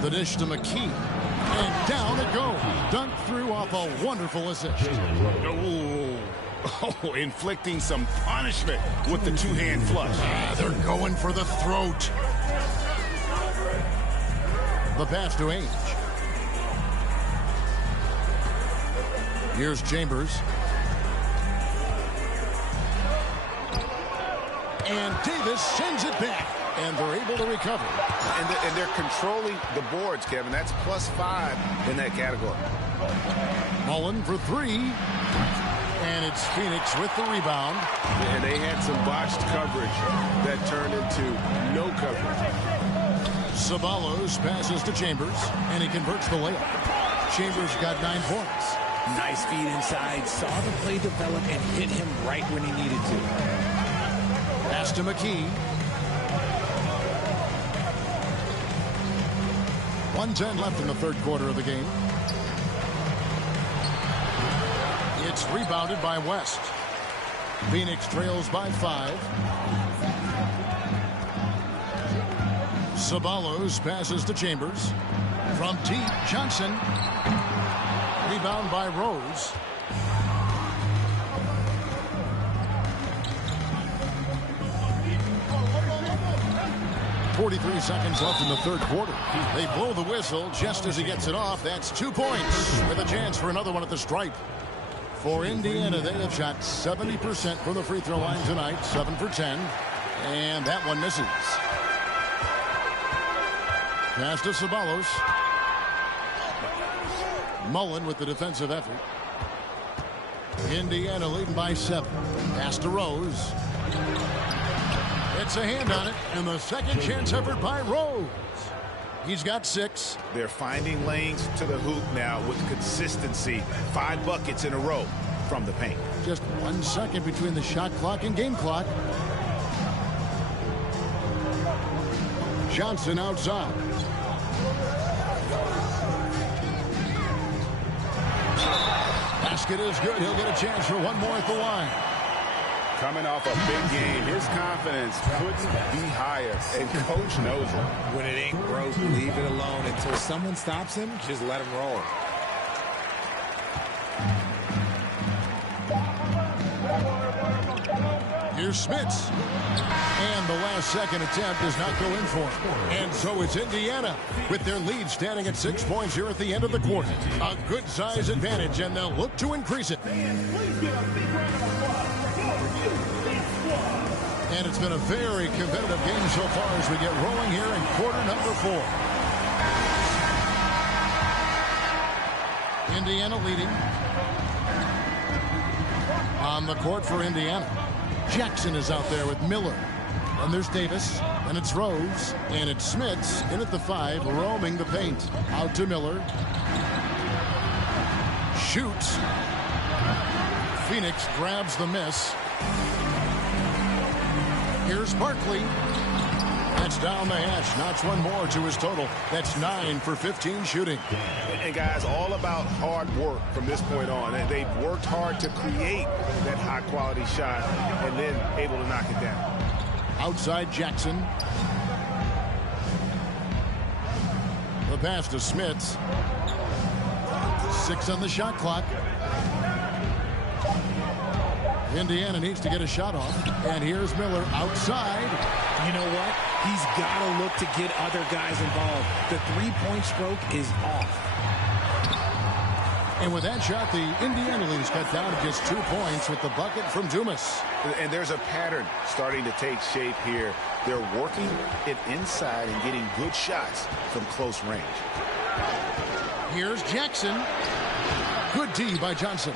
The dish to McKee. And down it goes. Dunked through off a wonderful assist. Oh, inflicting some punishment with the two-hand flush. They're going for the throat. The pass to Ainge. Here's Chambers. And Davis sends it back. And they're able to recover. And they're controlling the boards, Kevin. That's +5 in that category. Mullen for three. And it's Phoenix with the rebound. And they had some botched coverage that turned into no coverage. Ceballos passes to Chambers, and he converts the layup. Chambers got 9 points. Nice feed inside. Saw the play develop and hit him right when he needed to. Pass to McKee. 1:10 left in the third quarter of the game. It's rebounded by West. Phoenix trails by 5. Ceballos passes to Chambers. From deep, Johnson. Rebound by Rose. .43 seconds left in the third quarter. They blow the whistle just as he gets it off. That's 2 points with a chance for another one at the stripe. For Indiana, they have shot 70% from the free throw line tonight, 7 for 10. And that one misses. Pass to Ceballos. Mullen with the defensive effort. Indiana leading by 7. Pass to Rose. It's a hand on it, and the second chance effort by Rose. He's got 6. They're finding lanes to the hoop now with consistency. 5 buckets in a row from the paint. Just 1 second between the shot clock and game clock. Johnson outside. Basket is good. He'll get a chance for one more at the line. Coming off a big game, his confidence couldn't be higher, and coach knows it. When it ain't broke, leave it alone until someone stops him. Just let him roll. Here's Smits. And the last second attempt does not go in for him. And so it's Indiana with their lead standing at 6 points here at the end of the quarter. A good size advantage, and they'll look to increase it. And it's been a very competitive game so far as we get rolling here in quarter number 4. Indiana leading. On the court for Indiana. Jackson is out there with Miller. And there's Davis. And it's Rose. And it's Smits in at the 5, roaming the paint. Out to Miller. Shoots. Phoenix grabs the miss. Here's Barkley. That's down the hash. Knocks one more to his total. That's 9 for 15 shooting. And guys, all about hard work from this point on. And they've worked hard to create that high-quality shot and then able to knock it down. Outside Jackson. The pass to Smits. 6 on the shot clock. Indiana needs to get a shot off. And here's Miller outside. You know what? He's got to look to get other guys involved. The three-point stroke is off. And with that shot, the Indiana lead is cut down to just 2 points with the bucket from Dumas. And there's a pattern starting to take shape here. They're working it inside and getting good shots from close range. Here's Jackson. Good D by Johnson.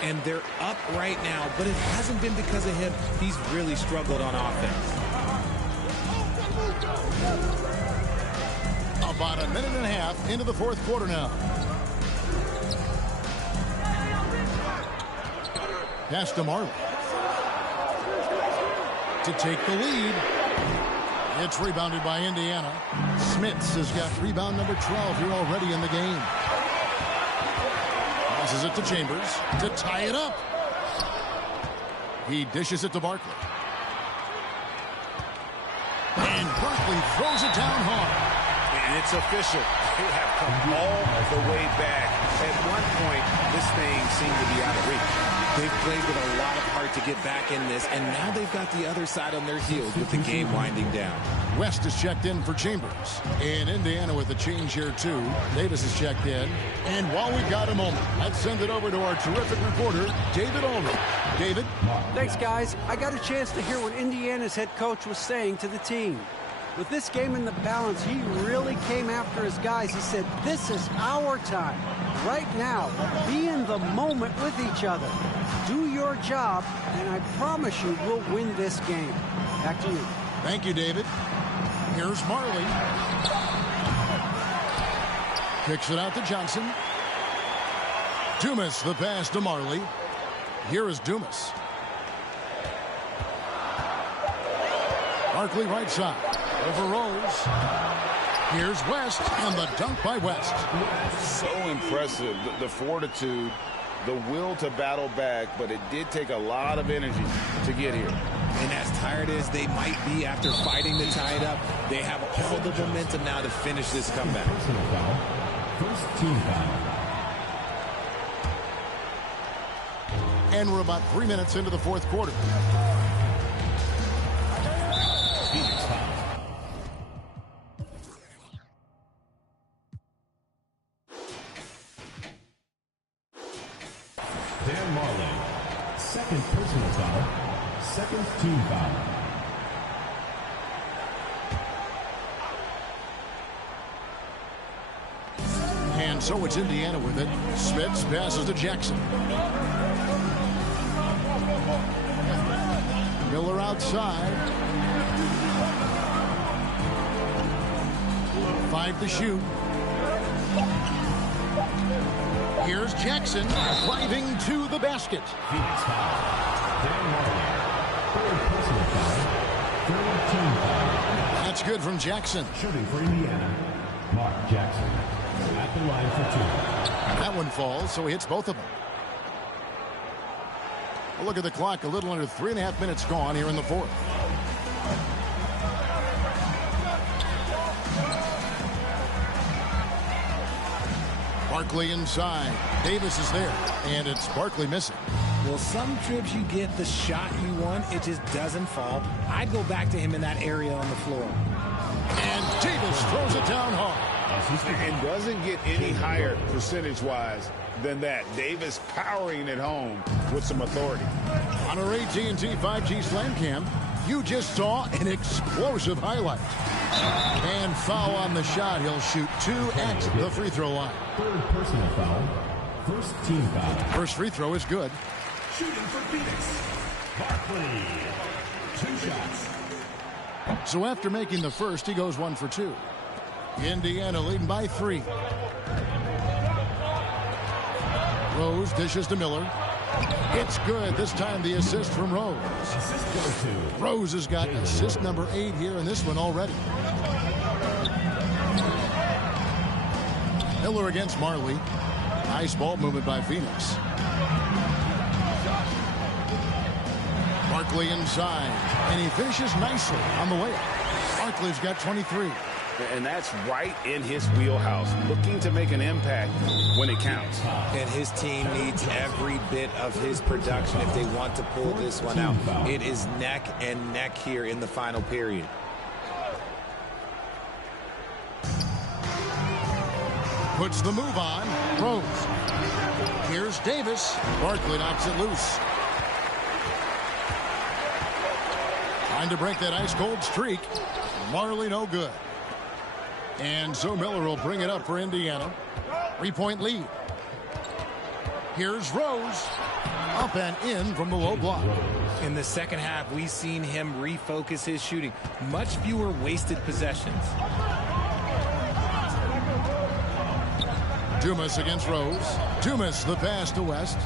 And they're up right now, but it hasn't been because of him. He's really struggled on offense. About a minute and a half into the fourth quarter now. Pass to Marley. To take the lead. It's rebounded by Indiana. Smits has got rebound number 12 here already in the game. Passes it to Chambers to tie it up. He dishes it to Barkley. And Barkley throws it down hard. And it's official. They have come all the way back. At one point, this thing seemed to be out of reach. They've played with a lot of heart to get back in this, and now they've got the other side on their heels with the game winding down. West is checked in for Chambers. In Indiana with a change here, too. Davis is checked in. And while we've got a moment, let's send it over to our terrific reporter, David Ulrich. David? Thanks, guys. I got a chance to hear what Indiana's head coach was saying to the team. With this game in the balance, he really came after his guys. He said, this is our time. Right now, be in the moment with each other. Do your job, and I promise you we'll win this game. Back to you. Thank you, David. Here's Marley. Kicks it out to Johnson. Dumas, the pass to Marley. Here is Dumas. Barkley right side. Over Rose. Here's West, and the dunk by West. So impressive, the fortitude, the will to battle back, but it did take a lot of energy to get here. And as tired as they might be after fighting to tie it up, they have all the momentum now to finish this comeback. First team foul. And we're about 3 minutes into the fourth quarter. Phoenix foul. Dan Marley, second personal foul, second team foul. And so it's Indiana with it. Smith passes to Jackson. Miller outside. 5 to shoot. Here's Jackson driving to the basket. Phoenix foul. Dan Marley, third personal foul, third team foul. That's good from Jackson. Shooting for Indiana, Mark Jackson at the line for 2. That one falls, so he hits both of them. A look at the clock, a little under 3.5 minutes gone here in the fourth. Barkley inside. Davis is there, and it's Barkley missing. Well, some trips you get the shot you want, it just doesn't fall. I'd go back to him in that area on the floor. And Davis throws it down hard. And doesn't get any higher percentage-wise than that. Davis powering it home with some authority. On our AT&T 5G Slam Cam, you just saw an explosive highlight. And foul on the shot. He'll shoot 2 at the free throw line. Third personal foul, first team foul. First free throw is good. Shooting for Phoenix, Barkley. 2 shots. So after making the first, he goes 1 for 2. Indiana leading by 3. Rose dishes to Miller. It's good. This time the assist from Rose. Rose has got assist number 8 here in this one already. Miller against Marley. Nice ball movement by Phoenix. Barkley inside. And he finishes nicely on the way up. Barkley's got 23. And that's right in his wheelhouse, looking to make an impact when it counts. And his team needs every bit of his production if they want to pull this one out. It is neck and neck here in the final period. Puts the move on. Rose. Here's Davis. Barkley knocks it loose. Trying to break that ice-cold streak. Marley no good. And so Miller will bring it up for Indiana. 3-point lead. Here's Rose. Up and in from the low block. In the second half, we've seen him refocus his shooting. Much fewer wasted possessions. Dumas against Rose. Dumas the pass to West.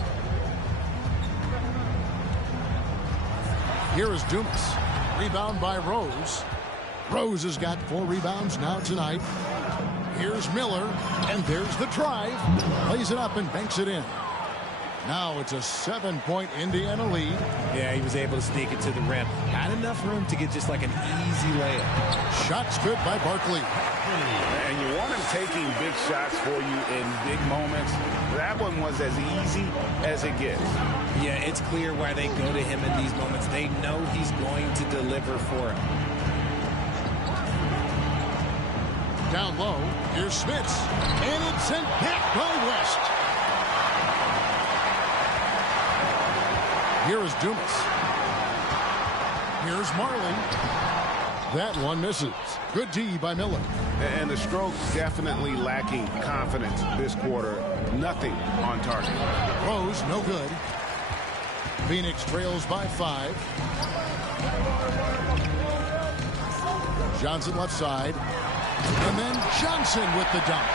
Here is Dumas. Rebound by Rose. Rose has got 4 rebounds now tonight. Here's Miller, and there's the drive. Lays it up and banks it in. Now it's a 7-point Indiana lead. Yeah, he was able to sneak it to the rim. Had enough room to get just like an easy layup. Shots good by Barkley. And you want him taking big shots for you in big moments. That one was as easy as it gets. Yeah, it's clear why they go to him in these moments. They know he's going to deliver for them. Down low, here's Smits. And it's sent back by West. Here is Dumas. Here's Marley. That one misses. Good D by Miller. And the stroke definitely lacking confidence this quarter. Nothing on target. Rose, no good. Phoenix trails by 5. Johnson left side. And then Johnson with the dunk.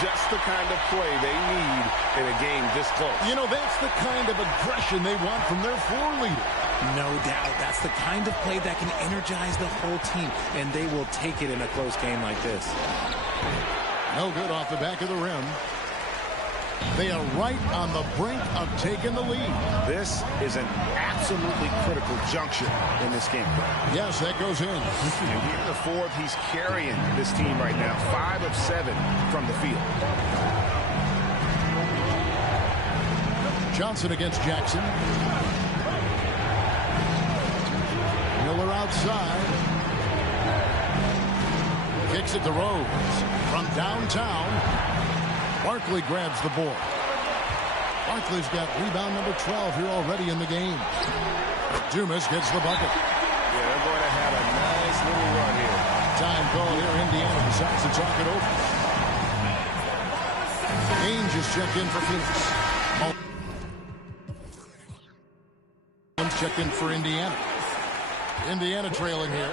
Just the kind of play they need in a game this close. You know, that's the kind of aggression they want from their floor leader. No doubt. That's the kind of play that can energize the whole team, and they will take it in a close game like this. No good off the back of the rim. They are right on the brink of taking the lead. This is an absolutely critical juncture in this game. Yes, that goes in. And here in the fourth, he's carrying this team right now. 5 of 7 from the field. Johnson against Jackson. Miller outside. Kicks it to Rose. From downtown, Barkley grabs the board. Barkley's got rebound number 12 here already in the game. Dumas gets the bucket. Yeah, they're going to have a nice little run here. Time call here. Indiana decides to talk it over. Ainge is checked in for Phoenix. Checked in for Indiana. Indiana trailing here.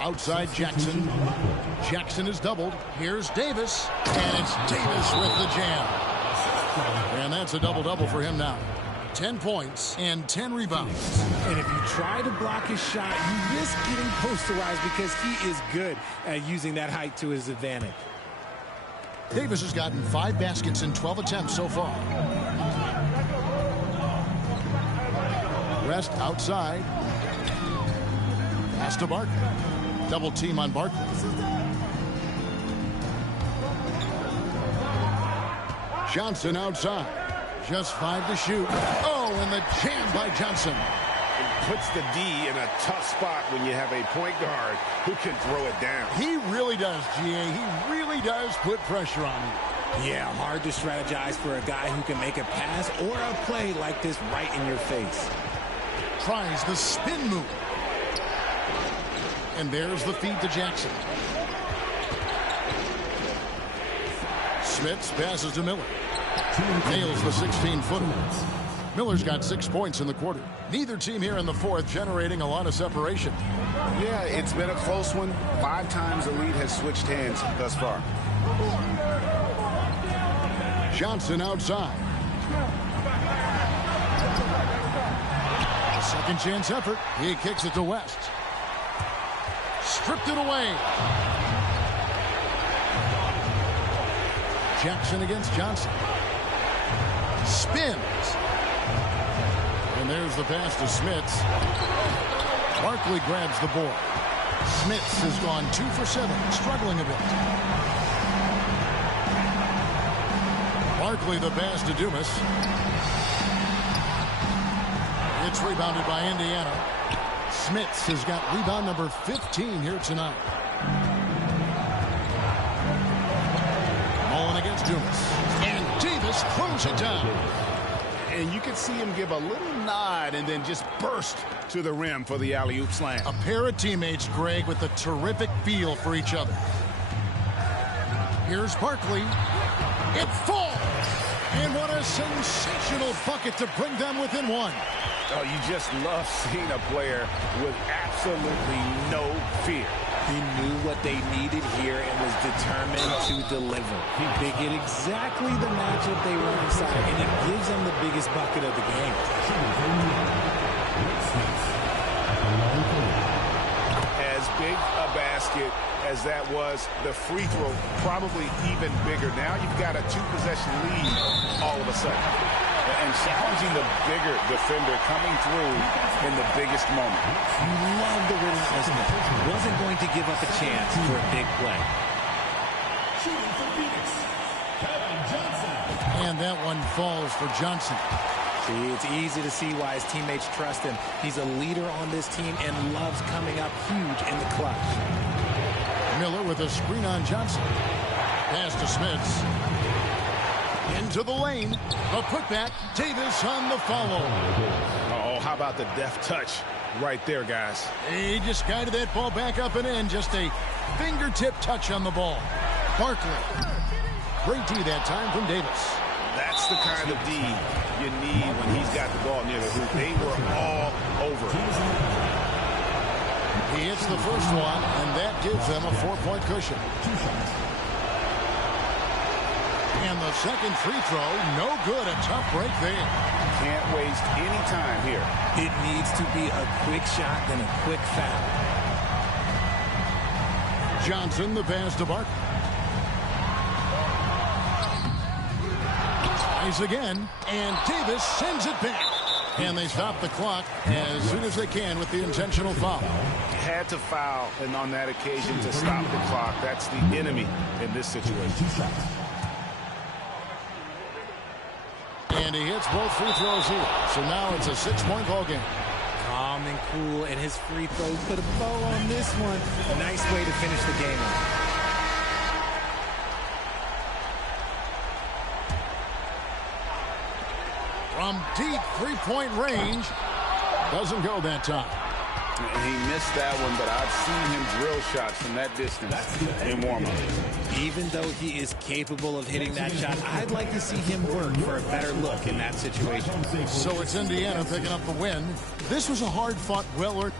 Outside Jackson. Jackson is doubled. Here's Davis. And it's Davis with the jam. And that's a double-double for him now. 10 points and 10 rebounds. And if you try to block his shot, you risk getting posterized because he is good at using that height to his advantage. Davis has gotten 5 baskets in 12 attempts so far. Rest outside. Pass to Barkley. Double team on Barkley. Johnson outside. Just 5 to shoot. Oh, and the jam by Johnson. It puts the D in a tough spot when you have a point guard who can throw it down. He really does, GA. He really does put pressure on you. Yeah, hard to strategize for a guy who can make a pass or a play like this right in your face. Tries the spin move. And there's the feed to Jackson. Smits passes to Miller. Nails the 16-footer. Miller's got 6 points in the quarter. Neither team here in the fourth generating a lot of separation. Yeah, it's been a close one. 5 times the lead has switched hands thus far. Johnson outside. Second chance effort. He kicks it to West. Stripped it away. Jackson against Johnson. Spins. And there's the pass to Smits. Barkley grabs the board. Smits has gone 2 for 7, struggling a bit. Barkley the pass to Dumas. It's rebounded by Indiana. Smits has got rebound number 15 here tonight. Mullen against Dumas. And Davis throws it down. And you can see him give a little nod and then just burst to the rim for the alley-oop slam. A pair of teammates, Greg, with a terrific feel for each other. Here's Barkley. It falls. And what a sensational bucket to bring them within 1. Oh, you just love seeing a player with absolutely no fear. He knew what they needed here and was determined to deliver. They get exactly the matchup they want inside, and it gives them the biggest bucket of the game. As big a basket as that was. The free throw probably even bigger. Now you've got a two-possession lead all of a sudden. And challenging the bigger defender coming through in the biggest moment. You love the relentlessness. Wasn't going to give up a chance for a big play. Shooting for Phoenix, Kevin Johnson. And that one falls for Johnson. See, it's easy to see why his teammates trust him. He's a leader on this team and loves coming up huge in the clutch. Miller with a screen on Johnson. Pass to Smits. Into the lane. A putback. Davis on the follow. Oh, how about the deft touch right there, guys? He just guided that ball back up and in. Just a fingertip touch on the ball. Barkley. Great D that time from Davis. That's the kind of D you need when he's got the ball near the hoop. They were all over. He hits the first one, and that gives them a 4-point cushion. And the second free throw, no good. A tough break there. Can't waste any time here. It needs to be a quick shot, then a quick foul. Johnson, the pass to Barkley. Tries again, and Davis sends it back. And they stop the clock as soon as they can with the intentional foul. Had to foul, and on that occasion to stop the clock. That's the enemy in this situation. And he hits both free throws here. So now it's a 6-point ball game. Calm and cool, and his free throws put a bow on this one. A nice way to finish the game off. From deep three-point range. Doesn't go that time. He missed that one, but I've seen him drill shots from that distance in warm-up. Even though he is capable of hitting that shot, I'd like to see him work for a better look in that situation. So it's Indiana picking up the win. This was a hard-fought, well-earned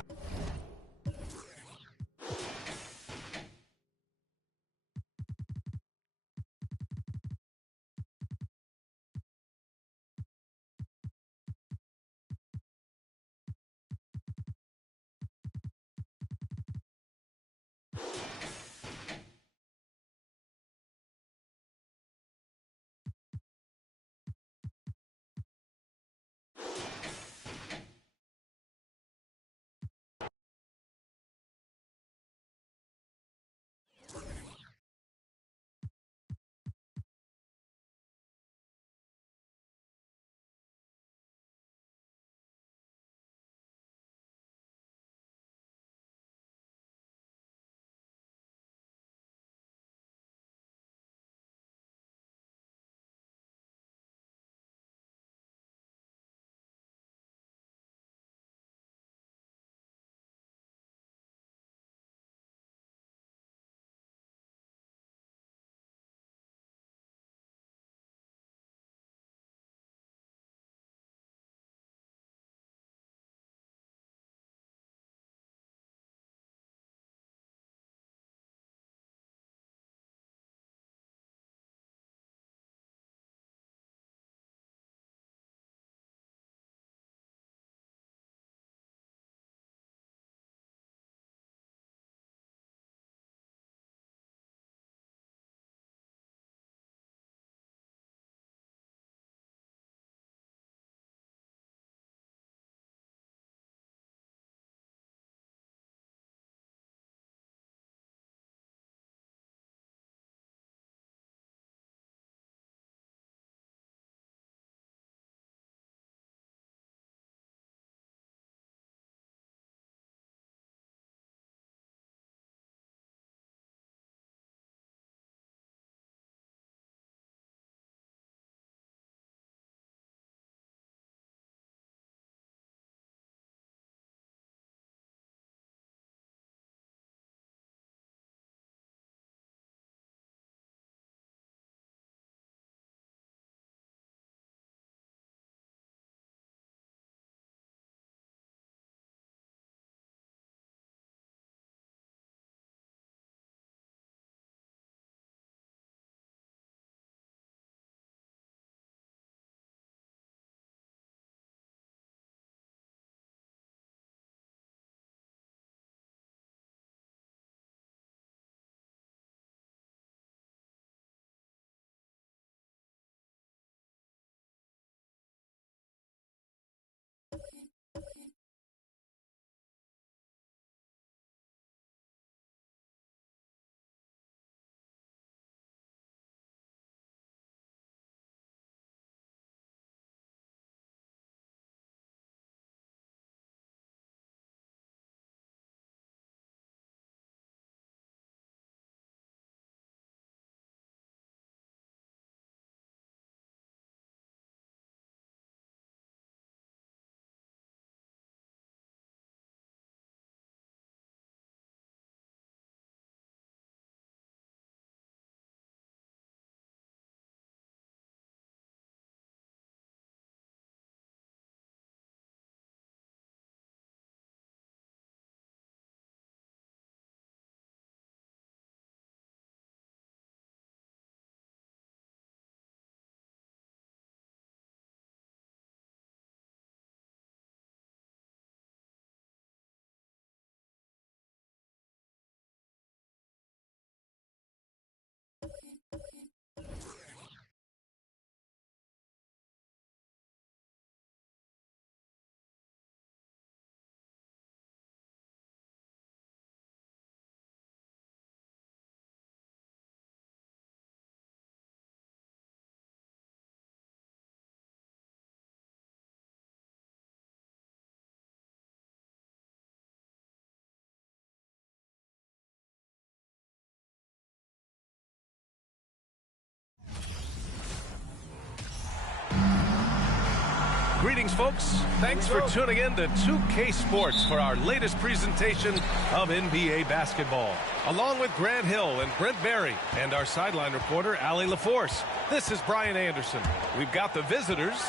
Greetings, folks. Thanks for tuning in to 2K Sports for our latest presentation of NBA basketball. Along with Grant Hill and Brent Barry and our sideline reporter, Allie LaForce. This is Brian Anderson. We've got the visitors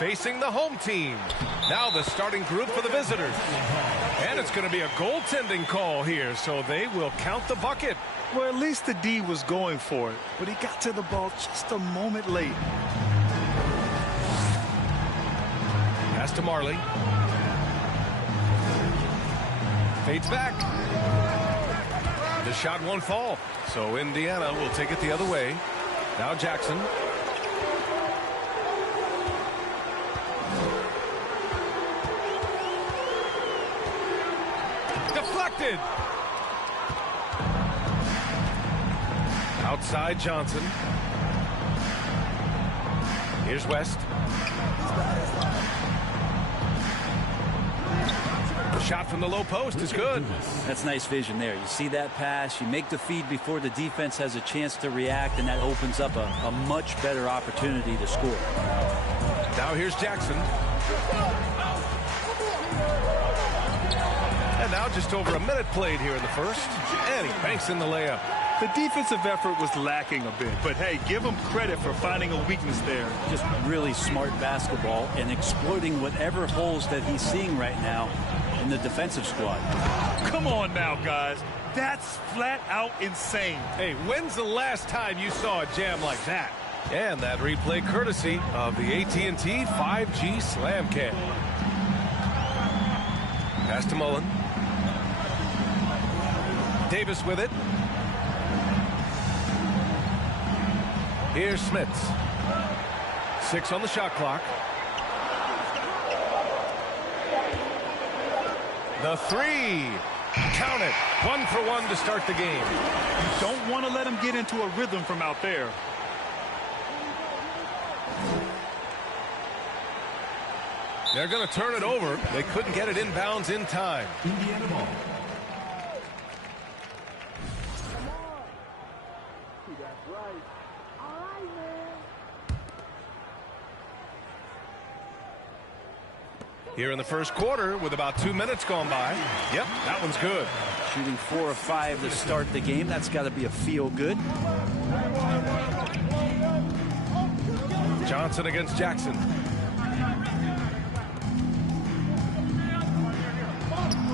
facing the home team. Now the starting group for the visitors. And it's going to be a goaltending call here, so they will count the bucket. Well, at least the D was going for it, but he got to the ball just a moment late. Pass to Marley. Fades back. The shot won't fall, so Indiana will take it the other way. Now Jackson. Deflected. Outside Johnson. Here's West. The shot from the low post is good. That's nice vision there. You see that pass, you make the feed before the defense has a chance to react, and that opens up a much better opportunity to score. Now here's Jackson. And now just over a minute played here in the first. And he banks in the layup. The defensive effort was lacking a bit, but hey, give him credit for finding a weakness there. Just really smart basketball and exploiting whatever holes that he's seeing right now in the defensive squad. Come on now, guys. That's flat out insane. Hey, when's the last time you saw a jam like that? And that replay courtesy of the AT&T 5G Slam Cam. Pass to Mullen. Davis with it. Here's Smits. 6 on the shot clock. The three. Count it. 1 for 1 to start the game. You don't want to let him get into a rhythm from out there. They're going to turn it over. They couldn't get it inbounds in time. Indiana ball. Here in the first quarter with about 2 minutes gone by. Yep, that one's good. Shooting 4 or 5 to start the game. That's got to be a feel good. Johnson against Jackson.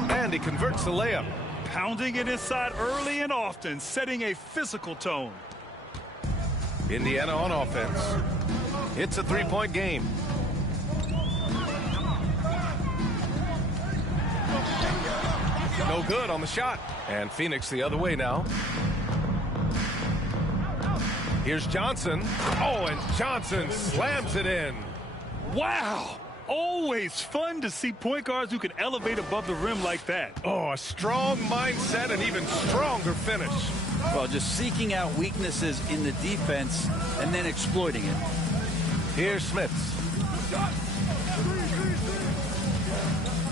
And he converts the layup. Pounding it inside early and often, setting a physical tone. Indiana on offense. It's a 3-point game. No good on the shot. And Phoenix the other way now. Here's Johnson. Oh, and Johnson slams it in. Wow. Always fun to see point guards who can elevate above the rim like that. Oh, a strong mindset and even stronger finish. Well, just seeking out weaknesses in the defense and then exploiting it. Here's Smits.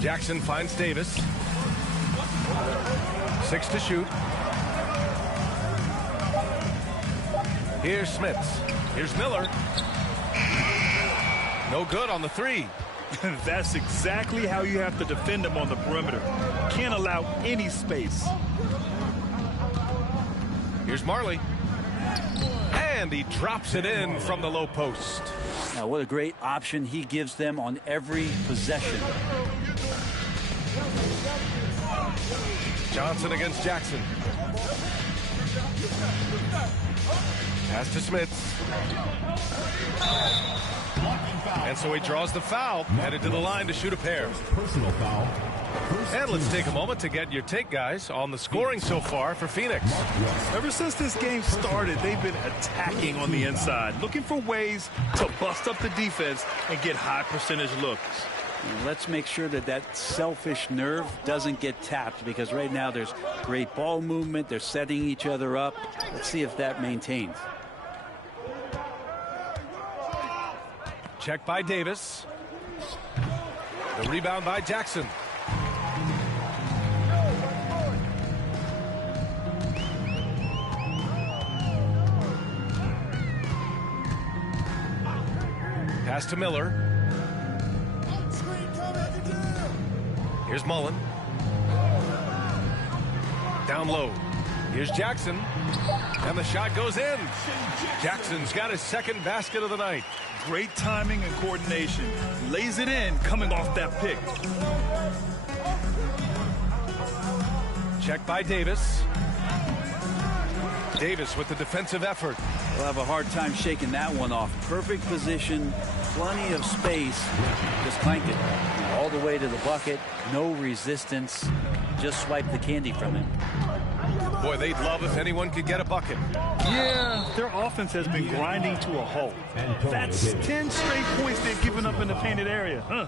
Jackson finds Davis. 6 to shoot. Here's Smits. Here's Miller. No good on the three. That's exactly how you have to defend him on the perimeter. Can't allow any space. Here's Marley. And he drops it in from the low post. Now, what a great option he gives them on every possession. Johnson against Jackson. Pass to Smits. And so he draws the foul, headed to the line to shoot a pair. Personal foul. And let's take a moment to get your take, guys, on the scoring so far for Phoenix. Ever since this game started, they've been attacking on the inside, looking for ways to bust up the defense and get high percentage looks. Let's make sure that that selfish nerve doesn't get tapped, because right now there's great ball movement. They're setting each other up. Let's see if that maintains. Check by Davis. The rebound by Jackson. Pass to Miller. Here's Mullen. Down low. Here's Jackson. And the shot goes in. Jackson's got his second basket of the night. Great timing and coordination. Lays it in coming off that pick. Check by Davis. Davis with the defensive effort. We'll have a hard time shaking that one off. Perfect position, plenty of space. Just clank it all the way to the bucket. No resistance. Just swipe the candy from him. Boy, they'd love if anyone could get a bucket. Yeah, their offense has been grinding to a halt. That's 10 straight points they've given up in the painted area. Huh?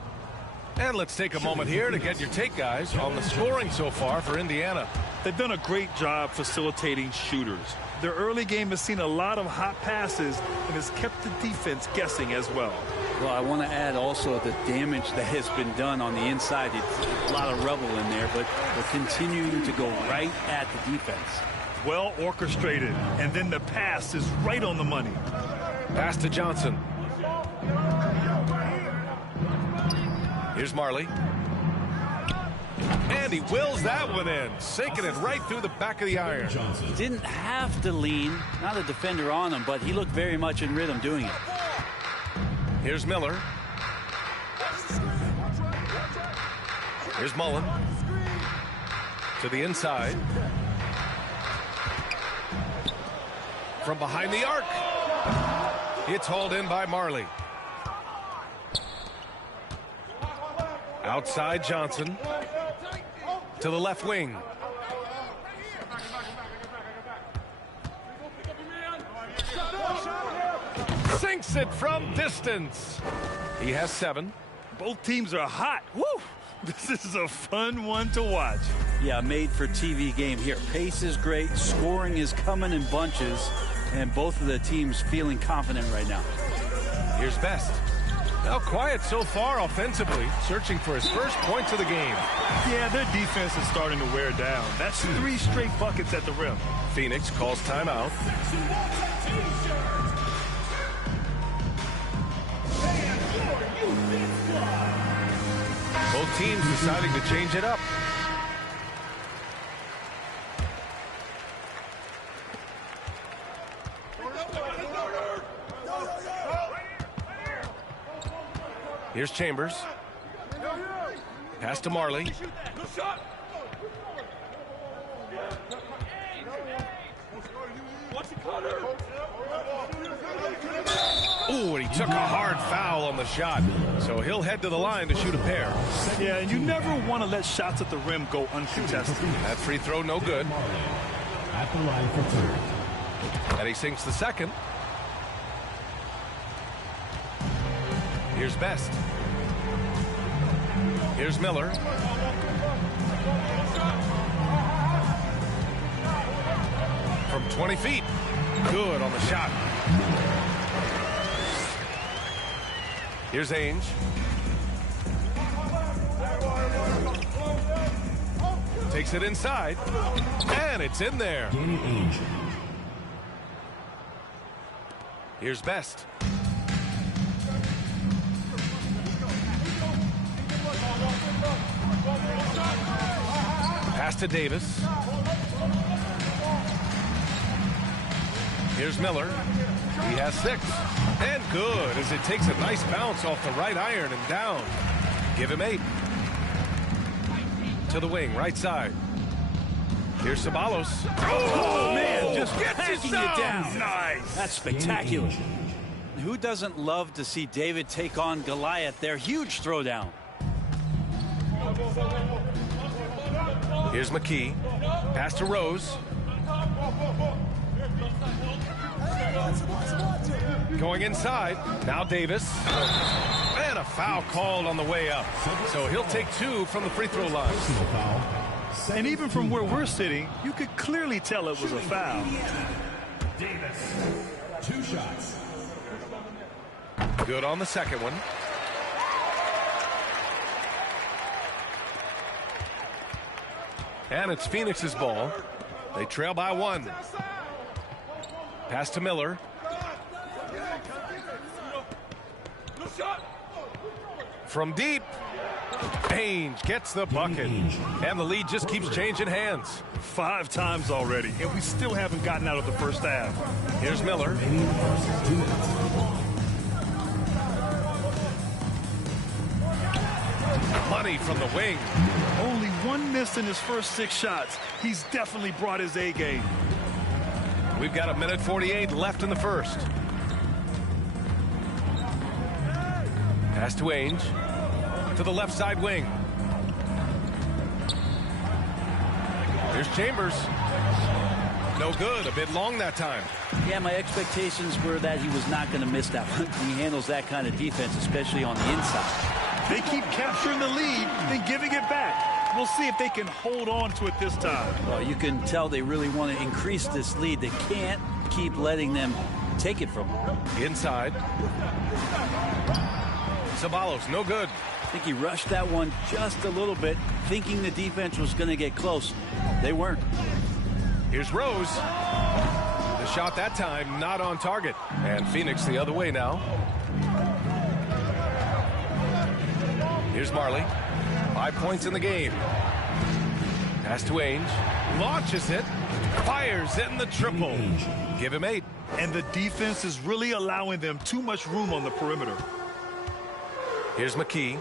And let's take a moment here to get your take, guys, on the scoring so far for Indiana. They've done a great job facilitating shooters. Their early game has seen a lot of hot passes and has kept the defense guessing as well. Well, I want to add also the damage that has been done on the inside. It's a lot of rubble in there, but they're continuing to go right at the defense. Well orchestrated, and then the pass is right on the money. Pass to Johnson. Here's Marley. And he wills that one in, sinking it right through the back of the iron. He didn't have to lean, not a defender on him, but he looked very much in rhythm doing it. Here's Miller. Here's Mullen. To the inside. From behind the arc. It's hauled in by Marley. Outside Johnson. To the left wing. Sinks it from distance. He has 7. Both teams are hot. Woo! This is a fun one to watch. Yeah, made for TV game here. Pace is great. Scoring is coming in bunches. And both of the teams feeling confident right now. Here's Best. Now quiet so far offensively, searching for his first points of the game. Yeah, their defense is starting to wear down. That's 3 straight buckets at the rim. Phoenix calls timeout. Both teams deciding to change it up. Here's Chambers. Pass to Marley. Ooh, and he took a hard foul on the shot. So he'll head to the line to shoot a pair. Yeah, and you never want to let shots at the rim go uncontested. That free throw no good. At the line for 2. And he sinks the second. Here's Best. Here's Miller. From 20 feet. Good on the shot. Here's Ainge. Takes it inside. And it's in there. Danny Ainge. Here's Best. Pass to Davis. Here's Miller. He has 6. And good as it takes a nice bounce off the right iron and down. Give him 8. To the wing, right side. Here's Ceballos. Oh man, just gets hacking it you down. Nice. That's spectacular. Who doesn't love to see David take on Goliath there? Huge throwdown. Here's McKee. Pass to Rose. Going inside. Now Davis. And a foul called on the way up. So he'll take 2 from the free throw line. And even from where we're sitting, you could clearly tell it was a foul. Davis. 2 shots. Good on the second one. And it's Phoenix's ball. They trail by 1. Pass to Miller. From deep. Ainge gets the bucket. And the lead just keeps changing hands. 5 times already, and we still haven't gotten out of the first half. Here's Miller. Money from the wing. Only 1 miss in his first 6 shots. He's definitely brought his A game. We've got 1:48 left in the first. Pass to Ainge. To the left side wing. Here's Chambers. No good. A bit long that time. Yeah, my expectations were that he was not going to miss that one. He handles that kind of defense, especially on the inside. They keep capturing the lead, then giving it back. We'll see if they can hold on to it this time. Well, you can tell they really want to increase this lead. They can't keep letting them take it from them. Inside. Ceballos, no good. I think he rushed that one just a little bit, thinking the defense was going to get close. They weren't. Here's Rose. The shot that time not on target. And Phoenix the other way now. Here's Marley. 5 points in the game. Pass to Ainge. Launches it. Fires it in the triple. Give him 8. And the defense is really allowing them too much room on the perimeter. Here's McKee.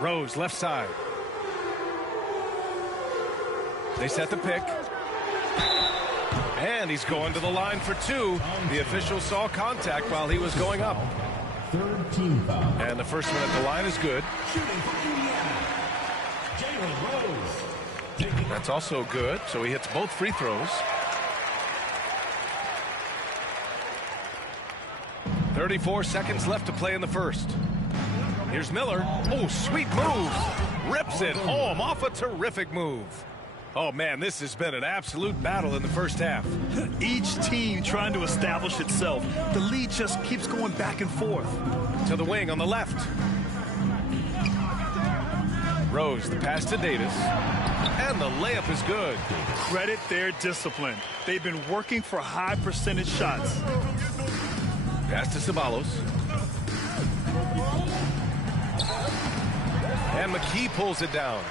Rose, left side. They set the pick. And he's going to the line for 2. The official saw contact while he was going up. Third team foul. And the first one at the line is good. Shooting for Indiana, Jalen Rose. That's also good, so he hits both free throws. 34 seconds left to play in the first. Here's Miller. Oh, sweet move. Rips it home off a terrific move. Oh, man, this has been an absolute battle in the first half. Each team trying to establish itself. The lead just keeps going back and forth. To the wing on the left. Rose, the pass to Davis. And the layup is good. Credit their discipline. They've been working for high percentage shots. Pass to Ceballos. And McKee pulls it down.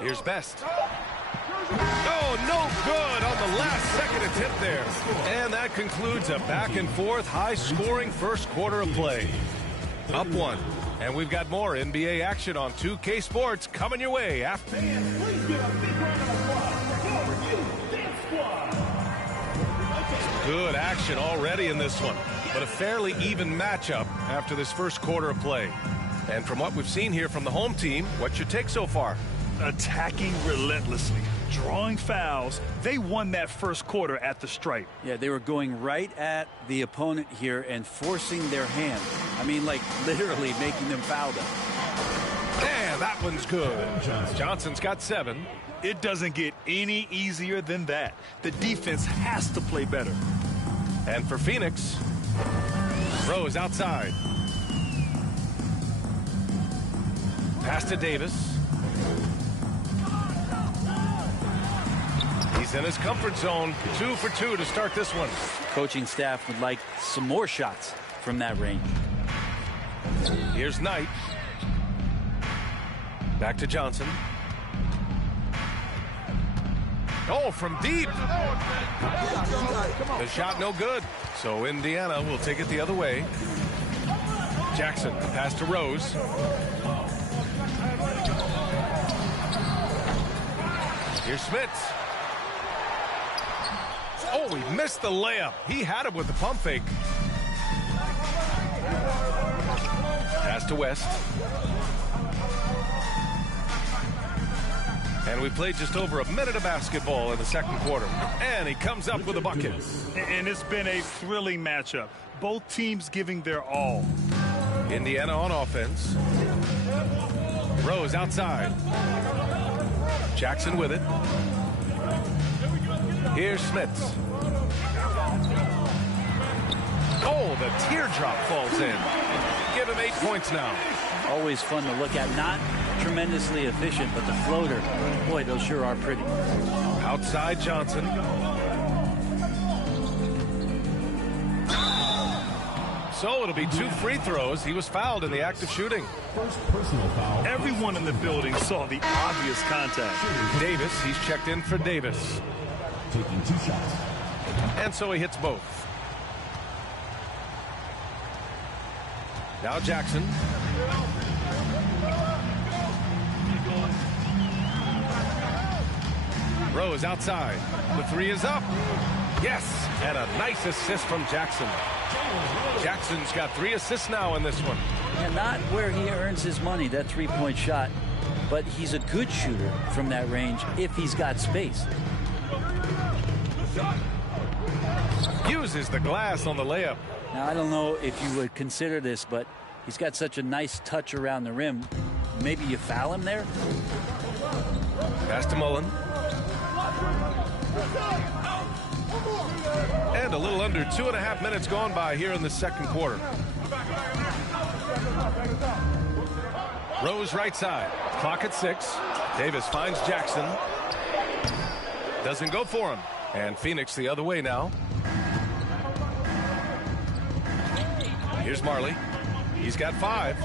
Here's Best. Oh, no good on the last second attempt there. And that concludes a back and forth, high-scoring first quarter of play. Up 1. And we've got more NBA action on 2K Sports coming your way after. Good action already in this one, but a fairly even matchup after this first quarter of play. And from what we've seen here from the home team, what's your take so far? Attacking relentlessly, drawing fouls. They won that first quarter at the stripe. Yeah, they were going right at the opponent here and forcing their hand. I mean, like literally making them foul them. And that one's good. Johnson's got 7. It doesn't get any easier than that. The defense has to play better. And for Phoenix, Rose outside. Pass to Davis. He's in his comfort zone. 2 for 2 to start this one. Coaching staff would like some more shots from that range. Here's Knight. Back to Johnson. Oh, from deep. The shot no good. So Indiana will take it the other way. Jackson, pass to Rose. Here's Smits. Oh, he missed the layup. He had it with the pump fake. Pass to West. And we played just over a minute of basketball in the second quarter. And he comes up with a bucket. And it's been a thrilling matchup. Both teams giving their all. Indiana on offense. Rose outside. Jackson with it. Here's Smits. Oh, the teardrop falls in. Give him 8 points now. Always fun to look at. Not tremendously efficient, but the floater, boy, those sure are pretty. Outside Johnson. So it'll be 2 free throws. He was fouled in the act of shooting. First personal foul. Everyone in the building saw the obvious contact. Davis, he's checked in for Davis. Taking 2 shots. And so he hits both. Now Jackson. Rose outside. The 3 is up. Yes, and a nice assist from Jackson. Jackson's got 3 assists now in this one. Yeah, not where he earns his money, that three-point shot, but he's a good shooter from that range if he's got space. Uses the glass on the layup. Now, I don't know if you would consider this, but he's got such a nice touch around the rim. Maybe you foul him there? Pass to Mullen. And a little under 2.5 minutes gone by here in the second quarter. Rose right side. Clock at 6. Davis finds Jackson. Doesn't go for him. And Phoenix the other way now. Here's Marley. He's got 5.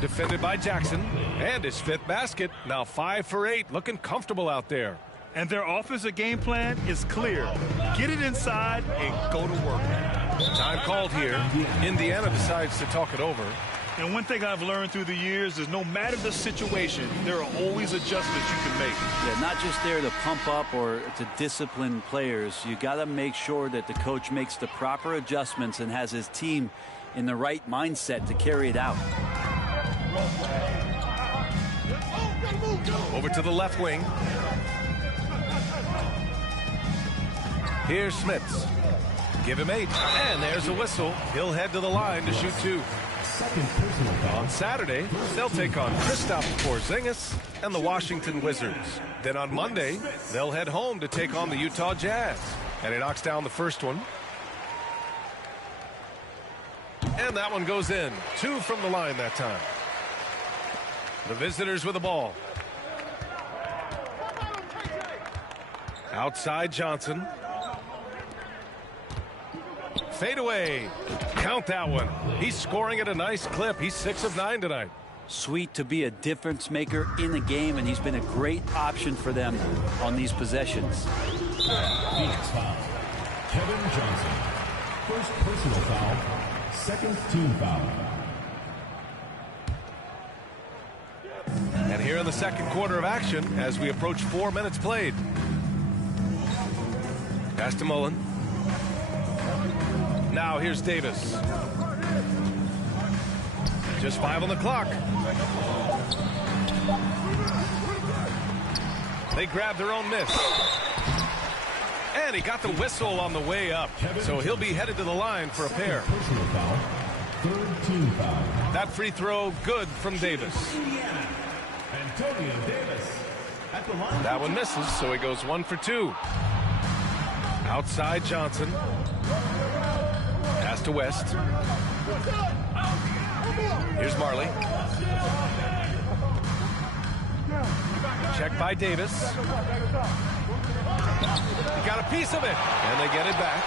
Defended by Jackson. And his 5th basket. Now 5 for 8. Looking comfortable out there. And their offensive game plan is clear. Get it inside and go to work. Time called here. Indiana decides to talk it over. And one thing I've learned through the years is no matter the situation, there are always adjustments you can make. Yeah, not just there to pump up or to discipline players. You got to make sure that the coach makes the proper adjustments and has his team in the right mindset to carry it out. Over to the left wing. Here's Smits. Give him 8. And there's a whistle. He'll head to the line to shoot 2. Second personal foul. On Saturday, they'll take on Kristaps Porzingis and the Washington Wizards. Then on Monday, they'll head home to take on the Utah Jazz. And he knocks down the first one. And that one goes in. 2 from the line that time. The visitors with the ball. Outside Johnson. Fade away. Count that one. He's scoring at a nice clip. He's 6 of 9 tonight. Sweet to be a difference maker in the game, and he's been a great option for them on these possessions. Phoenix foul. Kevin Johnson. First personal foul. Second team foul. And here in the second quarter of action as we approach 4 minutes played. Pass to Mullen. Now here's Davis. Just 5 on the clock. They grab their own miss. And he got the whistle on the way up. So he'll be headed to the line for a pair. Personal foul. Third team foul. That free throw good from Davis. Antonio Davis at the line. That one misses, so he goes 1 for 2. Outside Johnson. Pass to West. Here's Marley. Check by Davis. He got a piece of it, and they get it back.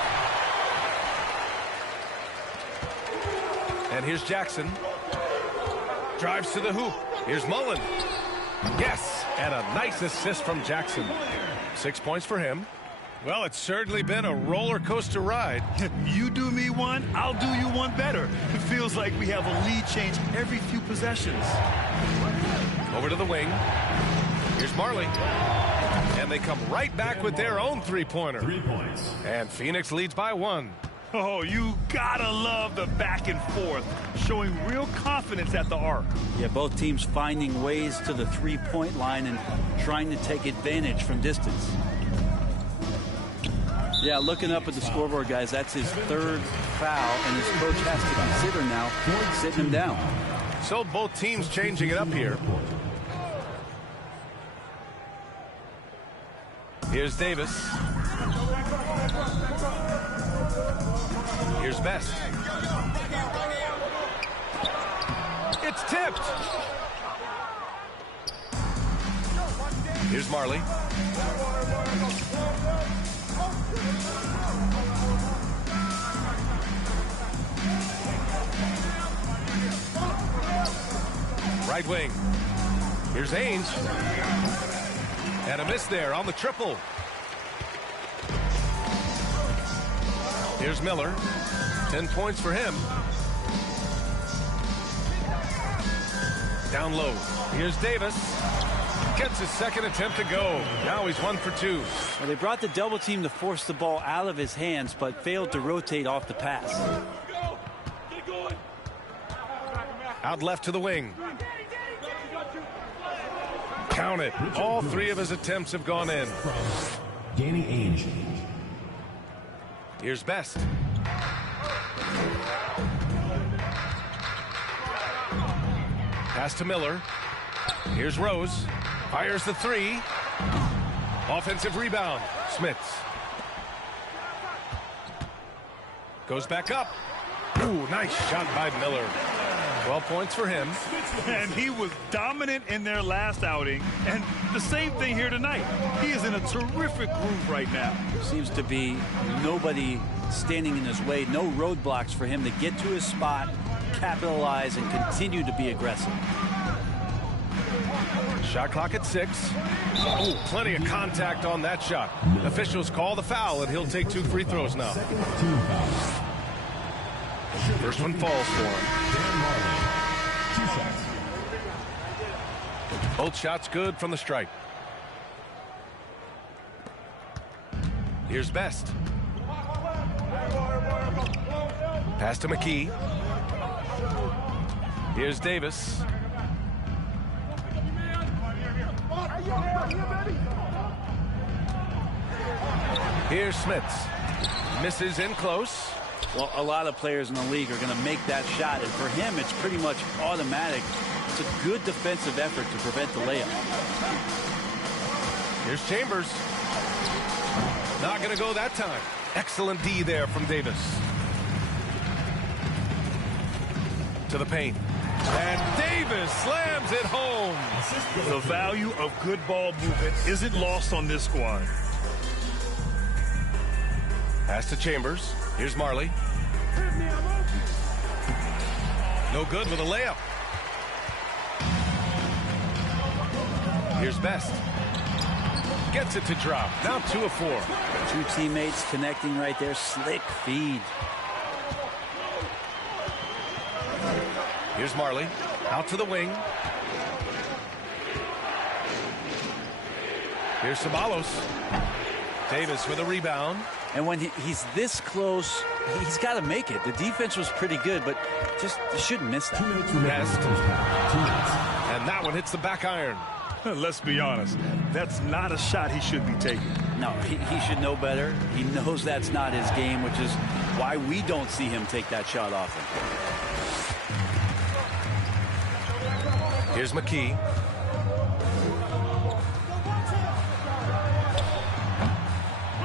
And here's Jackson. Drives to the hoop. Here's Mullen. Yes, and a nice assist from Jackson. 6 points for him. Well, it's certainly been a roller coaster ride. You do me one, I'll do you one better. It feels like we have a lead change every few possessions. Over to the wing. Here's Marley. And they come right back with their own three-pointer. 3 points. And Phoenix leads by 1. Oh, you gotta love the back and forth, showing real confidence at the arc. Yeah, both teams finding ways to the three-point line and trying to take advantage from distance. Yeah, looking up at the scoreboard, guys, that's his 3rd foul, and his coach has to consider now sitting him down. So both teams changing it up here. Here's Davis. Here's Best. It's tipped. Here's Marley. Right wing. Here's Ainge. And a miss there on the triple. Here's Miller. 10 points for him. Down low. Here's Davis. Gets his second attempt to go. Now he's 1 for 2. Well, they brought the double team to force the ball out of his hands, but failed to rotate off the pass. Out left to the wing. Count it. All 3 of his attempts have gone in. Danny Ainge. Here's Best. Pass to Miller. Here's Rose. Fires the 3. Offensive rebound. Smits. Goes back up. Ooh, nice shot by Miller. 12 points for him. And he was dominant in their last outing. And the same thing here tonight. He is in a terrific groove right now. Seems to be nobody standing in his way. No roadblocks for him to get to his spot, capitalize, and continue to be aggressive. Shot clock at 6. Oh, plenty of contact on that shot. Officials call the foul, and he'll take 2 free throws now. First one falls for him. Both shots good from the stripe. Here's Best. Pass to McKee. Here's Davis. Here's Smits. Misses in close. Well, a lot of players in the league are going to make that shot, and for him, it's pretty much automatic. It's a good defensive effort to prevent the layup. Here's Chambers. Not going to go that time. Excellent D there from Davis. To the paint. And Davis slams it home. The value of good ball movement isn't lost on this squad. Pass to Chambers. Here's Marley. No good with a layup. Here's Best. Gets it to drop. Now 2 of 4. 2 teammates connecting right there. Slick feed. Here's Marley. Out to the wing. Here's Ceballos. Davis with a rebound. And when he's this close, he's got to make it. The defense was pretty good, but just shouldn't miss that. Best. And that one hits the back iron. Let's be honest. That's not a shot he should be taking. No, he should know better. He knows that's not his game, which is why we don't see him take that shot often. Here's McKee.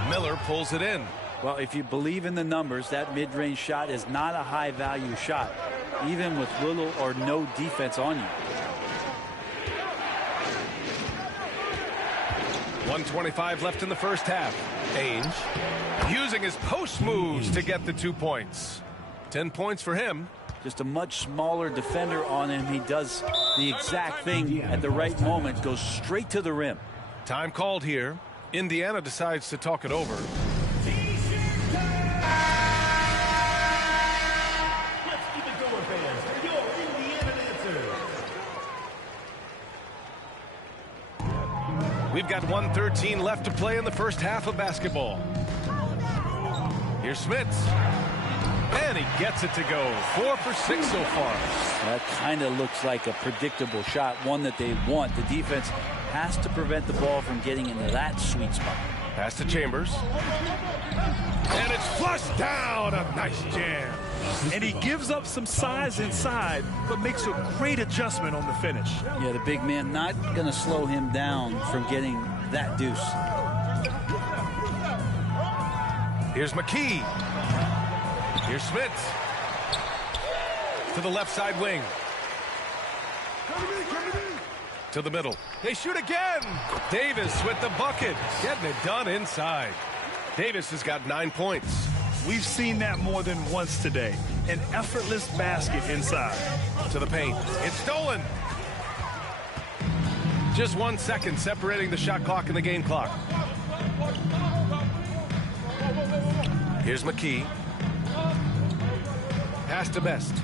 Miller pulls it in. Well, if you believe in the numbers, that mid-range shot is not a high-value shot, even with little or no defense on you. 1:25 left in the first half. Ainge using his post moves to get the 2 points. 10 points for him. Just a much smaller defender on him. He does the exact thing at the right moment, goes straight to the rim. Time called here. Indiana decides to talk it over. Let's keep it going, fans, for your Indiana answers. We've got 1:13 left to play in the first half of basketball. Here's Smits. And he gets it to go. 4 for 6 so far. That kind of looks like a predictable shot, one that they want. The defense has to prevent the ball from getting into that sweet spot. Pass to Chambers. And it's flushed down. A nice jam. And he gives up some size inside, but makes a great adjustment on the finish. Yeah, the big man not going to slow him down from getting that deuce. Here's McKee. Here's Smits. To the left side wing. To the middle. They shoot again. Davis with the bucket. Getting it done inside. Davis has got 9 points. We've seen that more than once today. An effortless basket inside. To the paint. It's stolen. Just 1 second separating the shot clock and the game clock. Here's McKee. Pass to Best.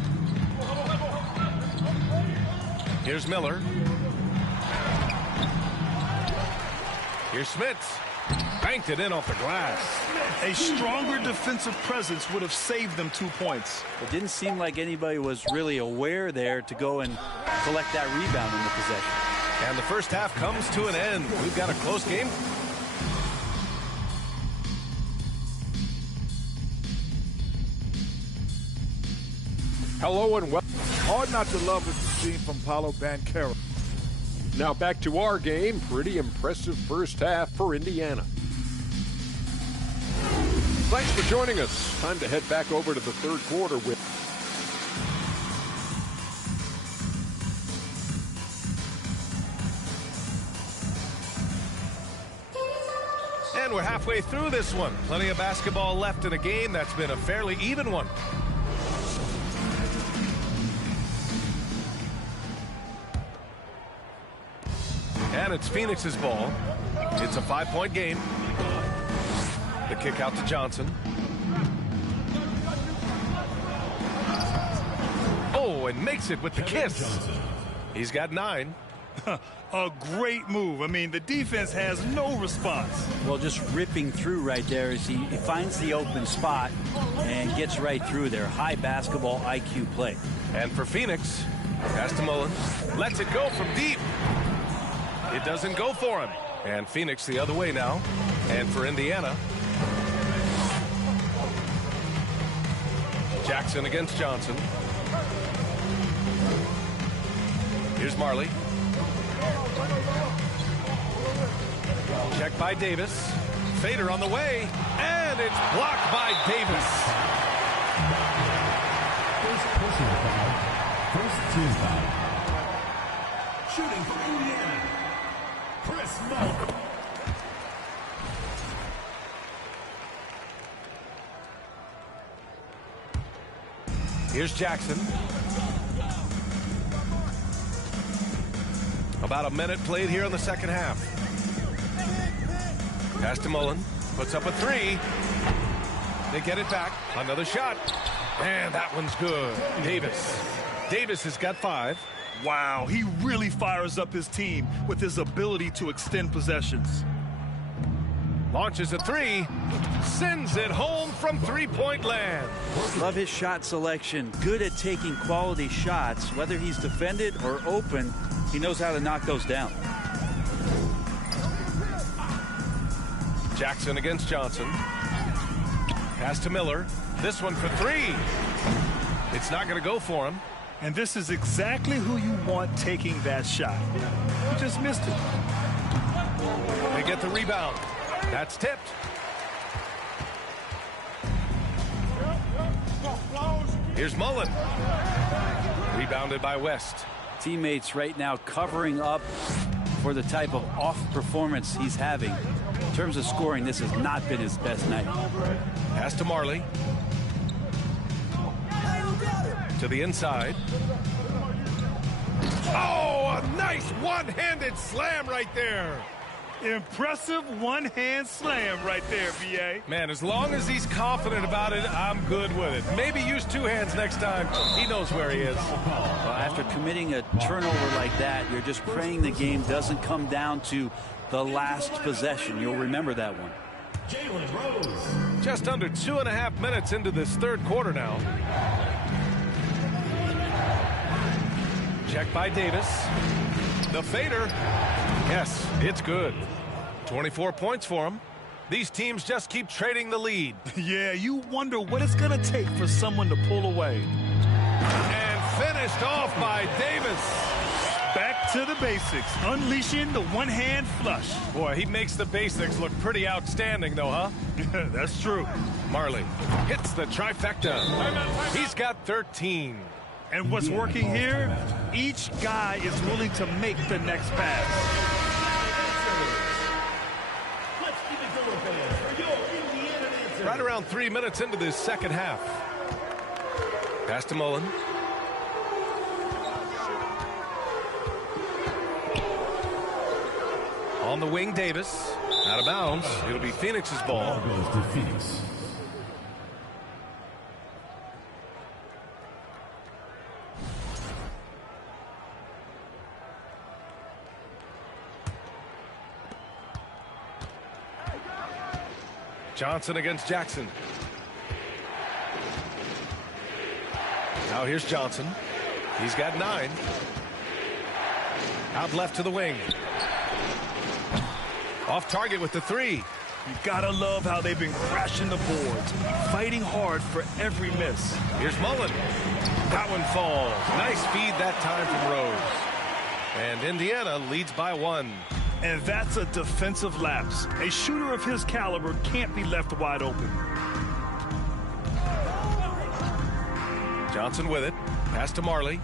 Here's Miller. Here's Smits. Banked it in off the glass. A stronger defensive presence would have saved them 2 points. It didn't seem like anybody was really aware there to go and collect that rebound in the possession. And the first half comes to an end. We've got a close game. Hello and welcome. Hard not to love what you've seen from Paolo Banchero. Now back to our game. Pretty impressive first half for Indiana. Thanks for joining us. Time to head back over to the third quarter with And we're halfway through this one. Plenty of basketball left in a game that's been a fairly even one. And it's Phoenix's ball. It's a 5-point game. The kick out to Johnson. Oh, and makes it with the kiss. He's got 9. A great move. I mean, the defense has no response. Well, just ripping through right there as he finds the open spot and gets right through there. High basketball IQ play. And for Phoenix, pass to Mullen. Lets it go from deep. It doesn't go for him. And Phoenix the other way now. And for Indiana, Jackson against Johnson. Here's Marley. Check by Davis. Fader on the way. And it's blocked by Davis. First personal foul. First team foul. Shooting for Indiana, Chris Muller. Here's Jackson. About a minute played here in the second half. Pass to Mullen. Puts up a 3. They get it back. Another shot. And that one's good. Davis. Davis has got 5. Wow, he really fires up his team with his ability to extend possessions. Launches a 3. Sends it home from three-point land. Love his shot selection. Good at taking quality shots. Whether he's defended or open, he knows how to knock those down. Jackson against Johnson. Pass to Miller. This one for 3. It's not going to go for him. And this is exactly who you want taking that shot. You just missed it. They get the rebound. That's tipped. Here's Mullen. Rebounded by West. Teammates right now covering up for the type of off performance he's having. In terms of scoring, this has not been his best night. Pass to Marley. To the inside. Oh, a nice one-handed slam right there. Impressive one-hand slam right there, B.A. Man, as long as he's confident about it, I'm good with it. Maybe use 2 hands next time. He knows where he is. Well, after committing a turnover like that, you're just praying the game doesn't come down to the last possession. You'll remember that one. Jalen Rose. Just under 2.5 minutes into this third quarter now. Check by Davis. The fader. Yes, it's good. 24 points for him. These teams just keep trading the lead. Yeah, you wonder what it's going to take for someone to pull away. And finished off by Davis. Back to the basics, unleashing the one-hand flush. Boy, he makes the basics look pretty outstanding, though, huh? That's true. Marley hits the trifecta. He's got 13. And what's working here, each guy is willing to make the next pass. Right around 3 minutes into this second half. Pass to Mullen. On the wing, Davis. Out of bounds. It'll be Phoenix's ball. Ball goes to Phoenix. Johnson against Jackson. Now here's Johnson. He's got 9. Out left to the wing. Off target with the 3. You gotta love how they've been crashing the boards, fighting hard for every miss. Here's Mullen. That one falls. Nice feed that time from Rose. And Indiana leads by 1. And that's a defensive lapse. A shooter of his caliber can't be left wide open. Johnson with it. Pass to Marley.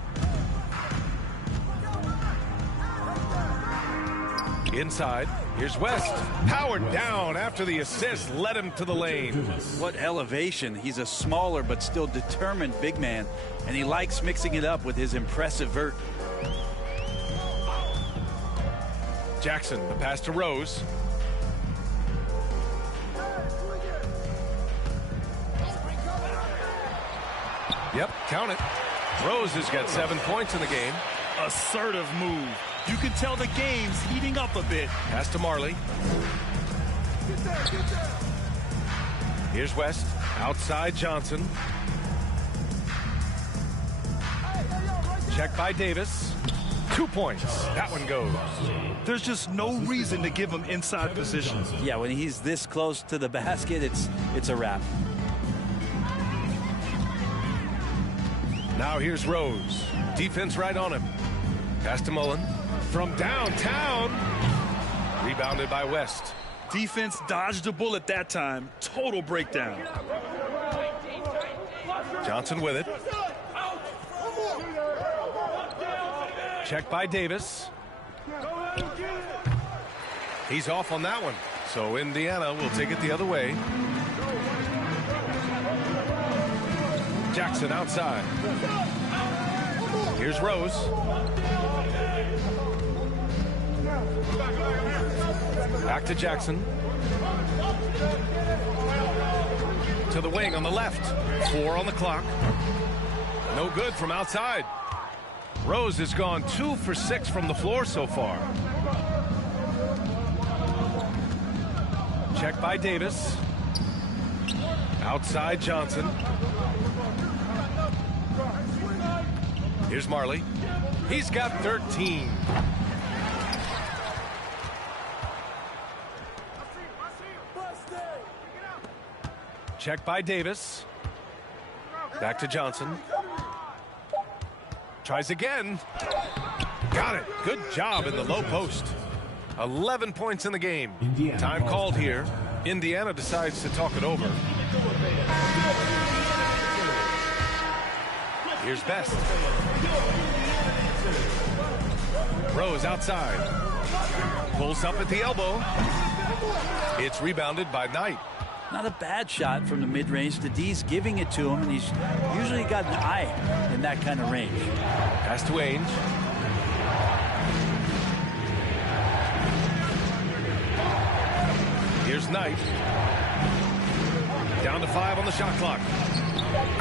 Inside. Here's West. Powered down after the assist led him to the lane. What elevation. He's a smaller but still determined big man, and he likes mixing it up with his impressive vert. Jackson, the pass to Rose. Yep, count it. Rose has got 7 points in the game. Assertive move. You can tell the game's heating up a bit. Pass to Marley. Here's West. Outside Johnson. Check by Davis. 2 points. That one goes. There's just no reason to give him inside position. Yeah, when he's this close to the basket, it's a wrap. Now here's Rose. Defense right on him. Pass to Mullen. From downtown. Rebounded by West. Defense dodged a bullet that time. Total breakdown. Johnson with it. Check by Davis. He's off on that one. So Indiana will take it the other way. Jackson outside. Here's Rose. Back to Jackson. To the wing on the left. 4 on the clock. No good from outside. Rose has gone 2 for 6 from the floor so far. Check by Davis. Outside Johnson. Here's Marley. He's got 13. Check by Davis. Back to Johnson. Tries again. Got it. Good job in the low post. 11 points in the game. Indiana Time called here. Indiana decides to talk it over. Here's Best. Rose outside. Pulls up at the elbow. It's rebounded by Knight. Not a bad shot from the mid-range. The D's giving it to him, and he's usually got an eye in that kind of range. Pass to Ainge. Here's Knight. Down to 5 on the shot clock.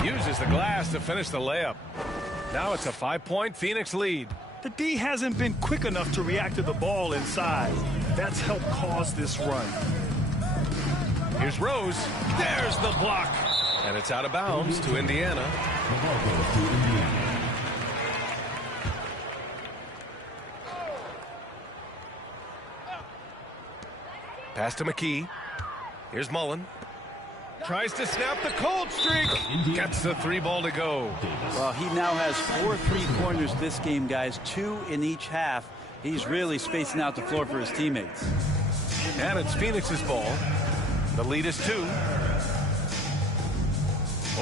Uses the glass to finish the layup. Now it's a 5-point Phoenix lead. The D hasn't been quick enough to react to the ball inside. That's helped cause this run. Here's Rose. There's the block. And it's out of bounds to Indiana. The ball goes to Indiana. Pass to McKee. Here's Mullen. Tries to snap the cold streak. Gets the 3 ball to go. Well, he now has 4 3-pointers this game, guys. 2 in each half. He's really spacing out the floor for his teammates. And it's Phoenix's ball. The lead is 2.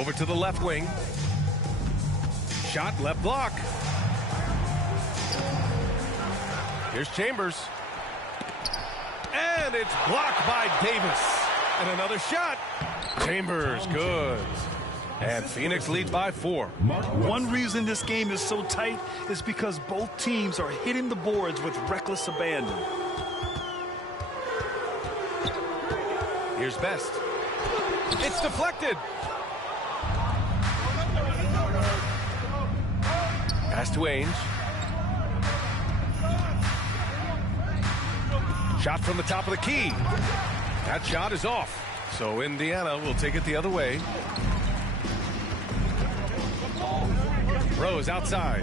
Over to the left wing. Shot, left block. Here's Chambers. And it's blocked by Davis. And another shot. Chambers, good. And Phoenix leads by 4. One reason this game is so tight is because both teams are hitting the boards with reckless abandon. Here's Best. It's deflected. Pass to Ainge. Shot from the top of the key. That shot is off. So Indiana will take it the other way. Rose outside.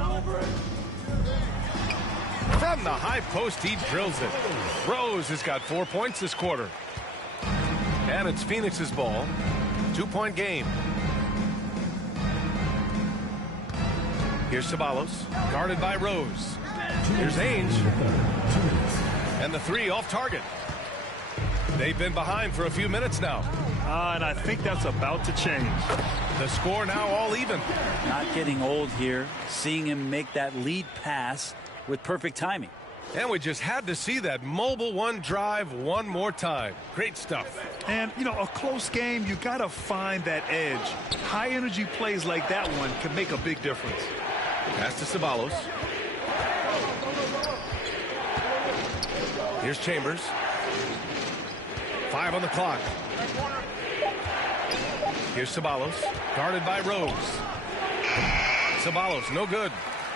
From the high post, he drills it. Rose has got 4 points this quarter. And it's Phoenix's ball. 2-point game. Here's Ceballos, guarded by Rose. Here's Ainge. And the three off target. They've been behind for a few minutes now. And I think that's about to change. The score now all even. Not getting old here. Seeing him make that lead pass with perfect timing. And we just had to see that mobile one drive one more time. Great stuff. And, you know, a close game, you got to find that edge. High energy plays like that one can make a big difference. Pass to Ceballos. Here's Chambers. 5 on the clock. Here's Ceballos, guarded by Rose. Ceballos, no good.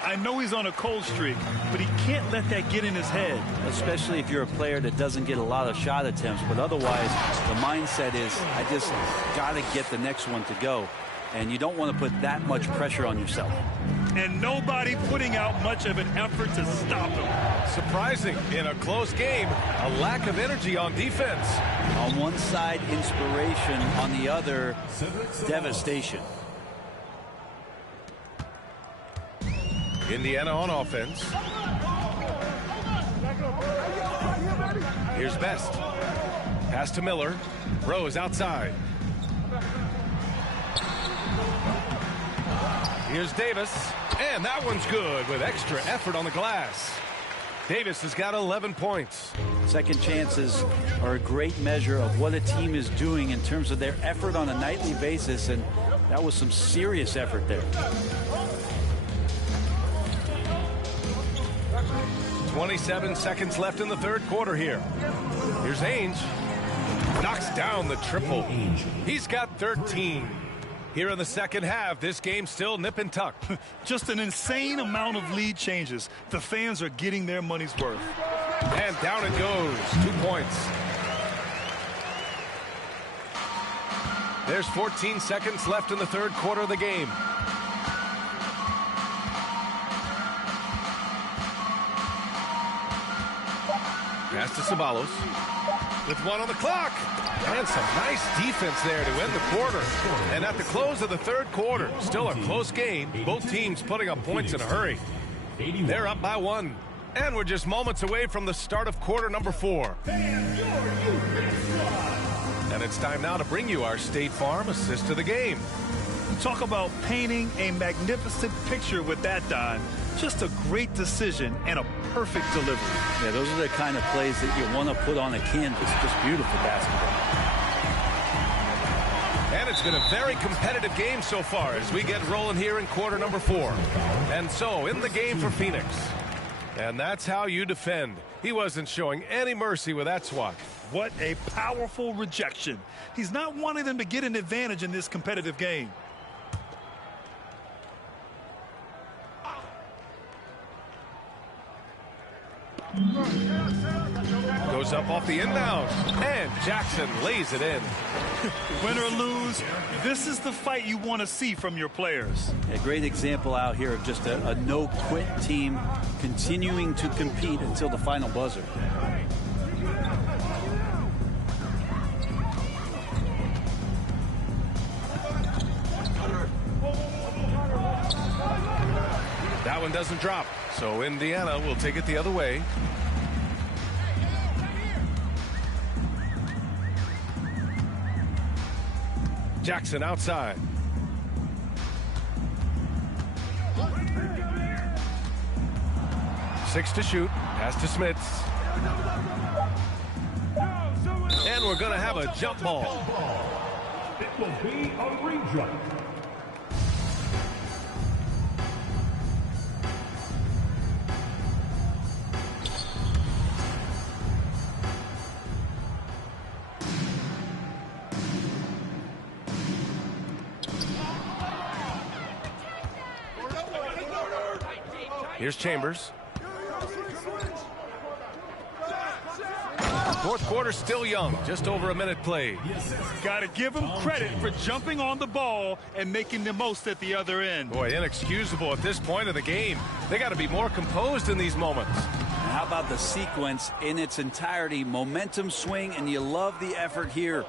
I know he's on a cold streak, but he can't let that get in his head. Especially if you're a player that doesn't get a lot of shot attempts. But otherwise, the mindset is, I just got to get the next one to go. And you don't want to put that much pressure on yourself. And nobody putting out much of an effort to stop him. Surprising in a close game, a lack of energy on defense. On one side, inspiration. On the other, devastation. Indiana on offense. Here's Best. Pass to Miller. Rose outside. Here's Davis. And that one's good with extra effort on the glass. Davis has got 11 points. Second chances are a great measure of what a team is doing in terms of their effort on a nightly basis. And that was some serious effort there. 27 seconds left in the third quarter here. Here's Ainge. Knocks down the triple. He's got 13. Here in the second half, this game's still nip and tuck. Just an insane amount of lead changes. The fans are getting their money's worth. And down it goes. 2 points. There's 14 seconds left in the third quarter of the game. Pass to Ceballos. With 1 on the clock. And some nice defense there to end the quarter. And at the close of the third quarter, still a close game. Both teams putting up points in a hurry. They're up by 1. And we're just moments away from the start of quarter number 4. And it's time now to bring you our State Farm assist of the game. Talk about painting a magnificent picture with that, Don. Just a great decision and a perfect delivery. Yeah, those are the kind of plays that you want to put on a canvas. Just beautiful basketball. And it's been a very competitive game so far as we get rolling here in quarter number 4. And so in the game for Phoenix. And that's how you defend. He wasn't showing any mercy with that swat. What a powerful rejection. He's not wanting them to get an advantage in this competitive game. Goes up off the inbound, and Jackson lays it in. Win or lose, this is the fight you want to see from your players. A great example out here of just a no-quit team continuing to compete until the final buzzer. That one doesn't drop, so Indiana will take it the other way. Jackson outside. Six to shoot. Pass to Smits. And we're going to have a jump ball. It will be a ring jump. Here's Chambers. Fourth quarter still young, just over a minute played. Got to give him credit for jumping on the ball and making the most at the other end. Boy, inexcusable at this point of the game. They got to be more composed in these moments. And how about the sequence in its entirety? Momentum swing, and you love the effort here.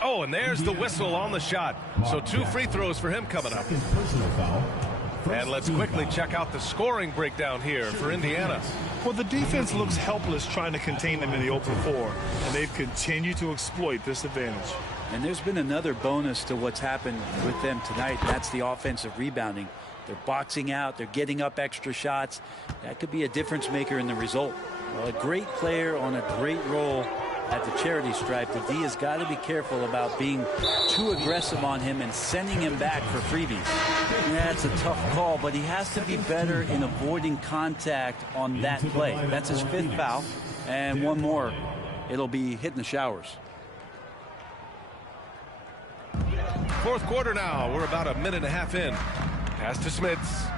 Oh, and there's the whistle on the shot. So 2 free throws for him coming up. And let's quickly check out the scoring breakdown here for Indiana. Well, the defense looks helpless trying to contain them in the open floor, and they've continued to exploit this advantage. And there's been another bonus to what's happened with them tonight, and that's the offensive rebounding. They're boxing out, they're getting up extra shots. That could be a difference maker in the result. Well, a great player on a great role at the charity stripe. The D has got to be careful about being too aggressive on him and sending him back for freebies. That's a tough call, but he has to be better in avoiding contact on that play. That's his 5th foul, and one more. It'll be hitting the showers. Fourth quarter now. We're about a minute and a half in. Pass to Smits.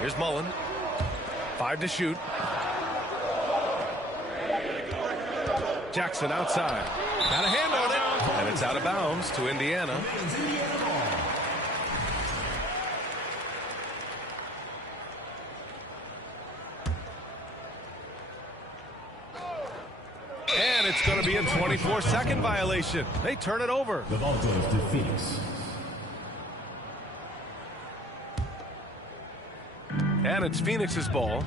Here's Mullen. 5 to shoot. Jackson outside. Got a hand on it. And it's out of bounds to Indiana. And it's going to be a 24-second violation. They turn it over. The ball goes to Phoenix. And it's Phoenix's ball.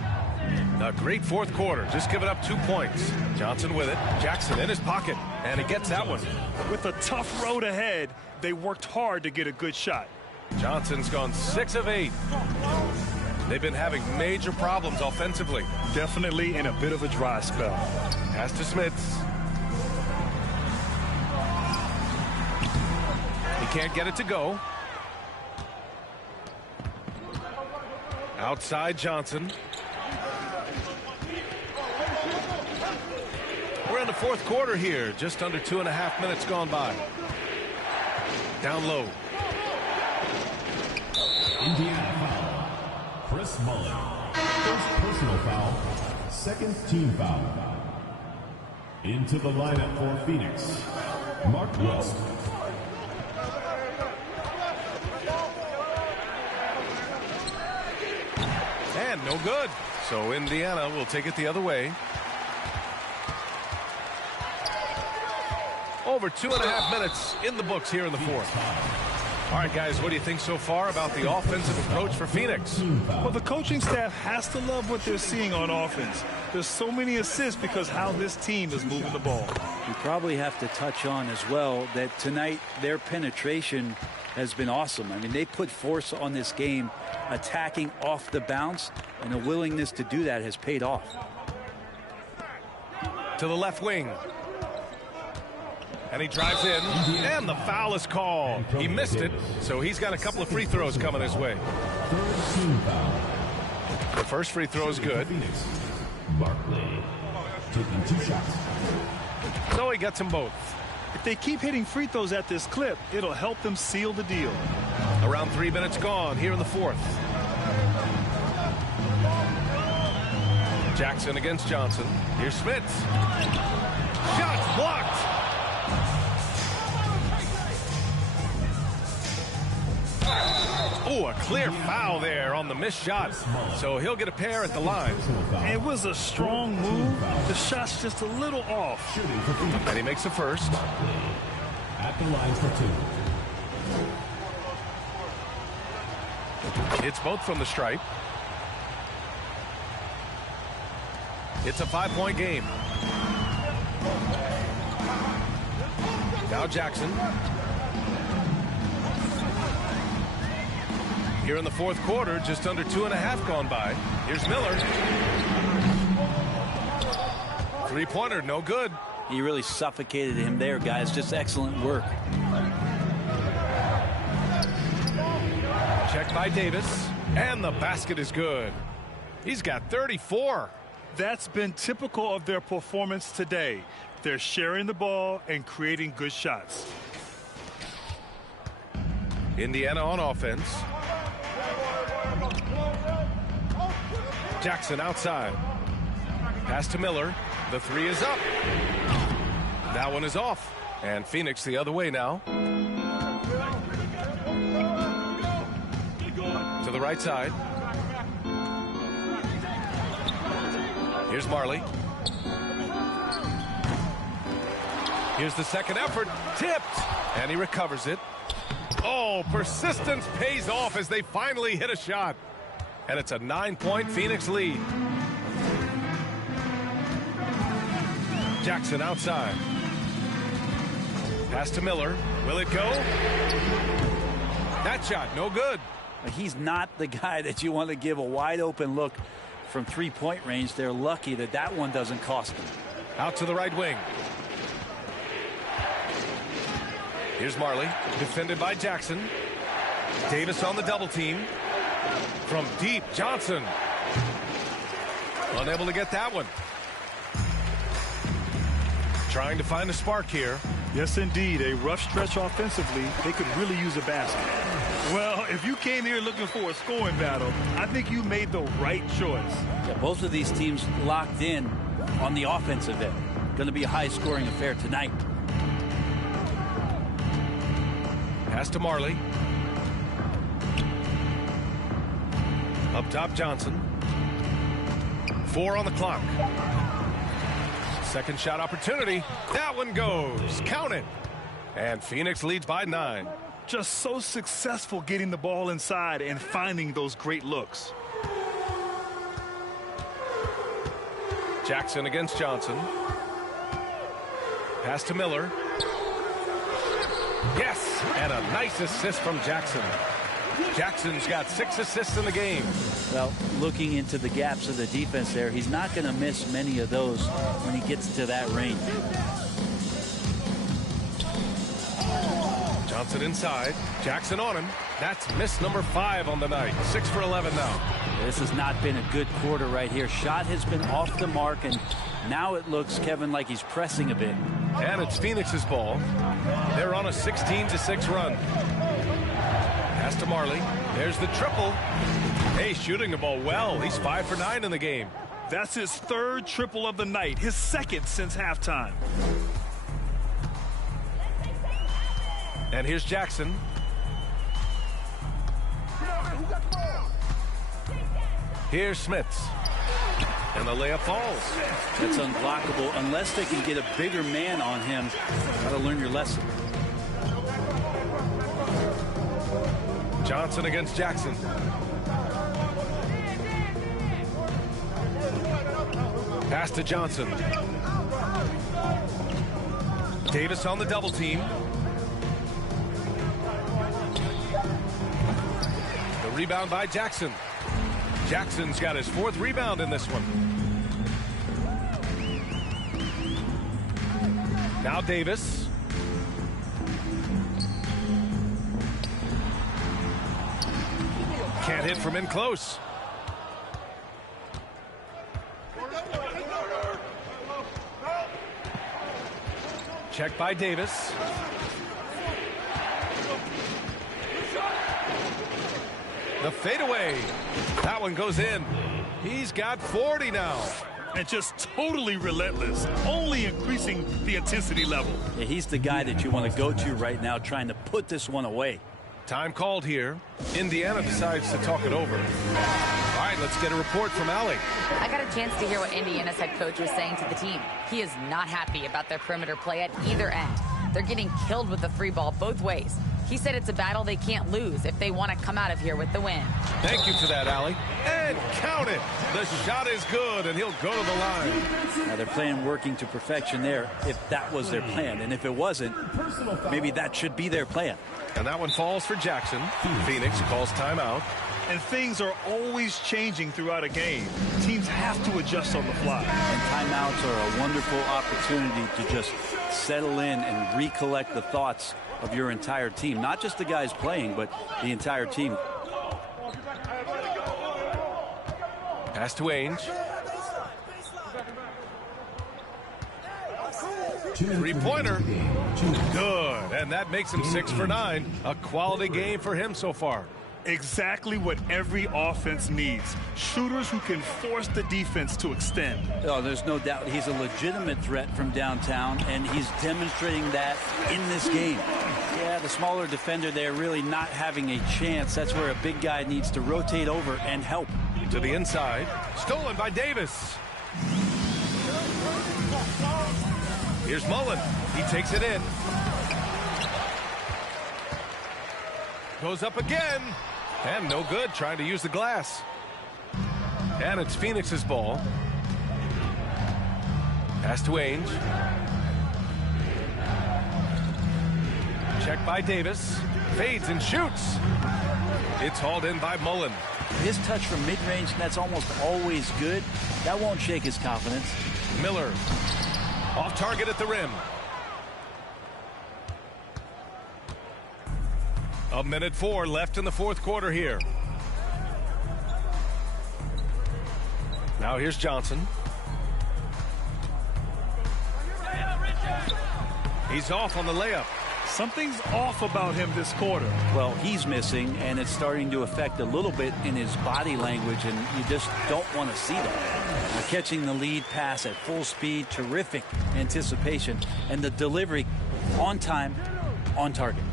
A great fourth quarter, just giving up 2 points. Johnson with it. Jackson in his pocket, and he gets that one. With a tough road ahead, they worked hard to get a good shot. Johnson's gone 6 of 8. They've been having major problems offensively. Definitely in a bit of a dry spell. Pass to Smits. He can't get it to go. Outside Johnson. We're in the fourth quarter here. Just under 2.5 minutes gone by. Down low. Indiana foul. Chris Mullen. First personal foul. Second team foul. Into the lineup for Phoenix, Mark West. And no good. So Indiana will take it the other way. Over 2.5 minutes in the books here in the fourth. All right, guys, what do you think so far about the offensive approach for Phoenix? Well, the coaching staff has to love what they're seeing on offense. There's so many assists because how this team is moving the ball. You probably have to touch on as well that tonight their penetration has been awesome. I mean, they put force on this game, attacking off the bounce, and the willingness to do that has paid off. To the left wing. And he drives in, and the foul is called. He missed it, so he's got a couple of free throws coming his way. The first free throw is good. Barkley taking 2 shots. So he gets them both. If they keep hitting free throws at this clip, it'll help them seal the deal. Around 3 minutes gone here in the fourth. Jackson against Johnson. Here's Smits. Shots blocked. Oh, a clear foul there on the missed shot. So he'll get a pair at the line. It was a strong move. The shot's just a little off. And he makes the first. At the line for 2. It's both from the stripe. It's a 5-point game. Now Jackson. Here in the fourth quarter, just under 2.5 gone by. Here's Miller. Three-pointer, no good. He really suffocated him there, guys. Just excellent work. Check by Davis, and the basket is good. He's got 34. That's been typical of their performance today. They're sharing the ball and creating good shots. Indiana on offense. Jackson outside. Pass to Miller. The three is up. That one is off. And Phoenix the other way now. To the right side. Here's Marley. Here's the second effort. Tipped. And he recovers it. Oh, persistence pays off as they finally hit a shot. And it's a 9-point Phoenix lead. Jackson outside. Pass to Miller. Will it go? That shot, no good. He's not the guy that you want to give a wide open look from three-point range. They're lucky that that one doesn't cost them. Out to the right wing. Here's Marley, defended by Jackson. Davis on the double team. From deep, Johnson. Unable to get that one. Trying to find a spark here. Yes, indeed. A rough stretch offensively. They could really use a basket. Well, if you came here looking for a scoring battle, I think you made the right choice. Yeah, both of these teams locked in on the offensive end. Going to be a high-scoring affair tonight. Pass to Marley. Up top, Johnson. 4 on the clock. Second shot opportunity. That one goes. Count it. And Phoenix leads by 9. Just so successful getting the ball inside and finding those great looks. Jackson against Johnson. Pass to Miller. Yes, and a nice assist from Jackson. Jackson's got 6 assists in the game. Well, looking into the gaps of the defense there, he's not going to miss many of those when he gets to that range. Johnson inside. Jackson on him. That's miss number 5 on the night. 6 for 11 now. This has not been a good quarter right here. Shot has been off the mark, and now it looks, Kevin, like he's pressing a bit. And it's Phoenix's ball. They're on a 16-6 run. Pass to Marley. There's the triple. Hey, shooting the ball well. He's 5 for 9 in the game. That's his 3rd triple of the night, his 2nd since halftime. And here's Jackson. Here's Smits. And the layup falls. That's unblockable unless they can get a bigger man on him. Gotta learn your lesson. Johnson against Jackson. Pass to Johnson. Davis on the double team. The rebound by Jackson. Jackson's got his 4th rebound in this one. Now Davis. Can't hit from in close. Check by Davis. The fadeaway. That one goes in. He's got 40 now. And just totally relentless, only increasing the intensity level. Yeah, he's the guy that you want to go to right now, trying to put this one away. Time called here. Indiana decides to talk it over. All right, let's get a report from Allie. I got a chance to hear what Indiana's head coach was saying to the team. He is not happy about their perimeter play at either end. They're getting killed with the free ball both ways. He said it's a battle they can't lose if they want to come out of here with the win. Thank you for that, Allie. And count it. The shot is good, and he'll go to the line. Now they're playing working to perfection there if that was their plan. And if it wasn't, maybe that should be their plan. And that one falls for Jackson. Phoenix calls timeout. And things are always changing throughout a game. Teams have to adjust on the fly. And timeouts are a wonderful opportunity to just settle in and recollect the thoughts of your entire team. Not just the guys playing, but the entire team. Pass to Ainge. Three-pointer. Good. And that makes him 6 for 9. A quality game for him so far. Exactly what every offense needs. Shooters who can force the defense to extend. Oh, there's no doubt he's a legitimate threat from downtown, and he's demonstrating that in this game. Yeah, the smaller defender there really not having a chance. That's where a big guy needs to rotate over and help. To the inside. Stolen by Davis. Here's Mullen. He takes it in. Goes up again. And no good, trying to use the glass. And it's Phoenix's ball. Pass to Ainge. Check by Davis. Fades and shoots. It's hauled in by Mullen. His touch from mid-range, that's almost always good. That won't shake his confidence. Miller. Off target at the rim. A minute 4 left in the fourth quarter here. Now here's Johnson. He's off on the layup. Something's off about him this quarter. Well, he's missing, and it's starting to affect a little bit in his body language, and you just don't want to see that. Catching the lead pass at full speed, terrific anticipation, and the delivery on time, on target.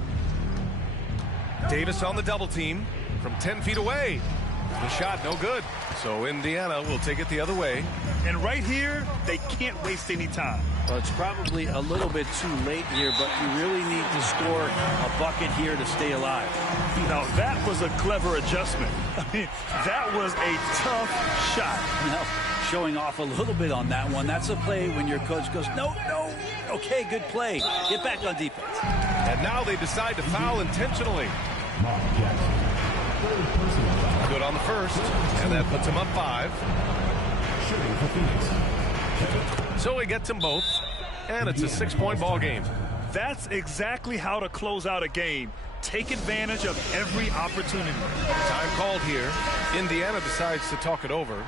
Davis on the double team from 10 feet away. The shot no good. So Indiana will take it the other way. And right here, they can't waste any time. Well, it's probably a little bit too late here, but you really need to score a bucket here to stay alive. Now, that was a clever adjustment. I mean, that was a tough shot. Now, showing off a little bit on that one. That's a play when your coach goes, no. Okay, good play. Get back on defense. And now they decide to foul intentionally. Good on the first, and that puts him up 5. So he gets them both, and it's a 6-point ball game. That's exactly how to close out a game. Take advantage of every opportunity. Time called here. Indiana decides to talk it over.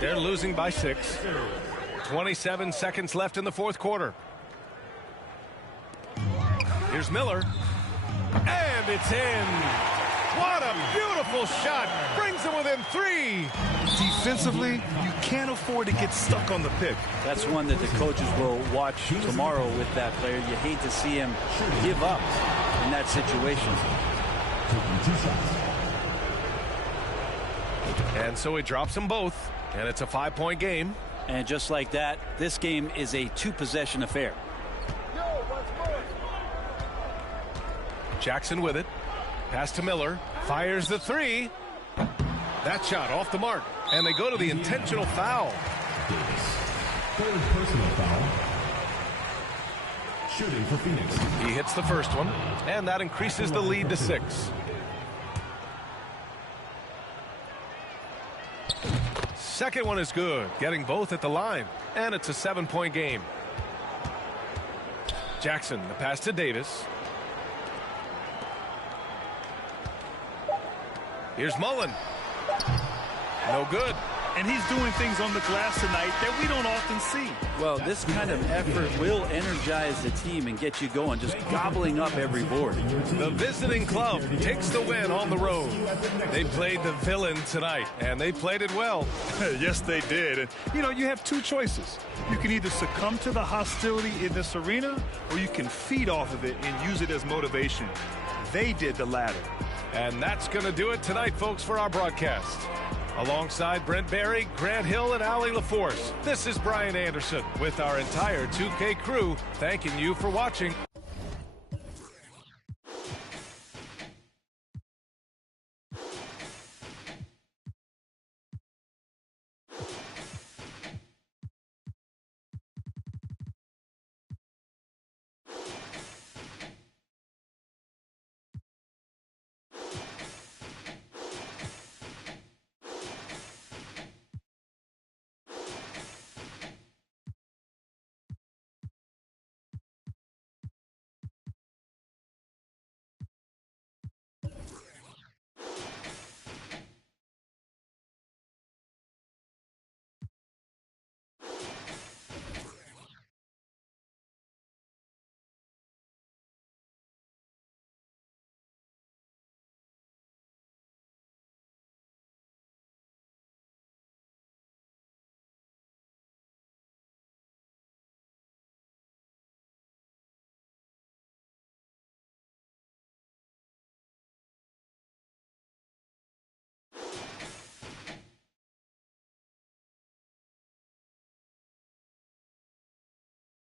They're losing by 6. 27 seconds left in the fourth quarter. Here's Miller. And it's in. What a beautiful shot. Brings them within 3. Defensively, you can't afford to get stuck on the pick. That's one that the coaches will watch tomorrow with that player. You hate to see him give up in that situation. And so he drops them both, and it's a 5-point game. And just like that, this game is a 2-possession affair. Jackson with it. Pass to Miller. Fires the 3. That shot off the mark. And they go to the intentional foul. Davis. Third personal foul. Shooting for Phoenix. He hits the first one. And that increases the lead to 6. Second one is good. Getting both at the line. And it's a 7-point game. Jackson, the pass to Davis. Here's Mullen. No good. And he's doing things on the glass tonight that we don't often see. Well, this kind of effort will energize the team and get you going, just gobbling up every board. The visiting club takes the win on the road. They played the villain tonight, and they played it well. Yes, they did. And, you have 2 choices. You can either succumb to the hostility in this arena, or you can feed off of it and use it as motivation. They did the latter. And that's going to do it tonight, folks, for our broadcast. Alongside Brent Barry, Grant Hill, and Allie LaForce, this is Brian Anderson with our entire 2K crew thanking you for watching.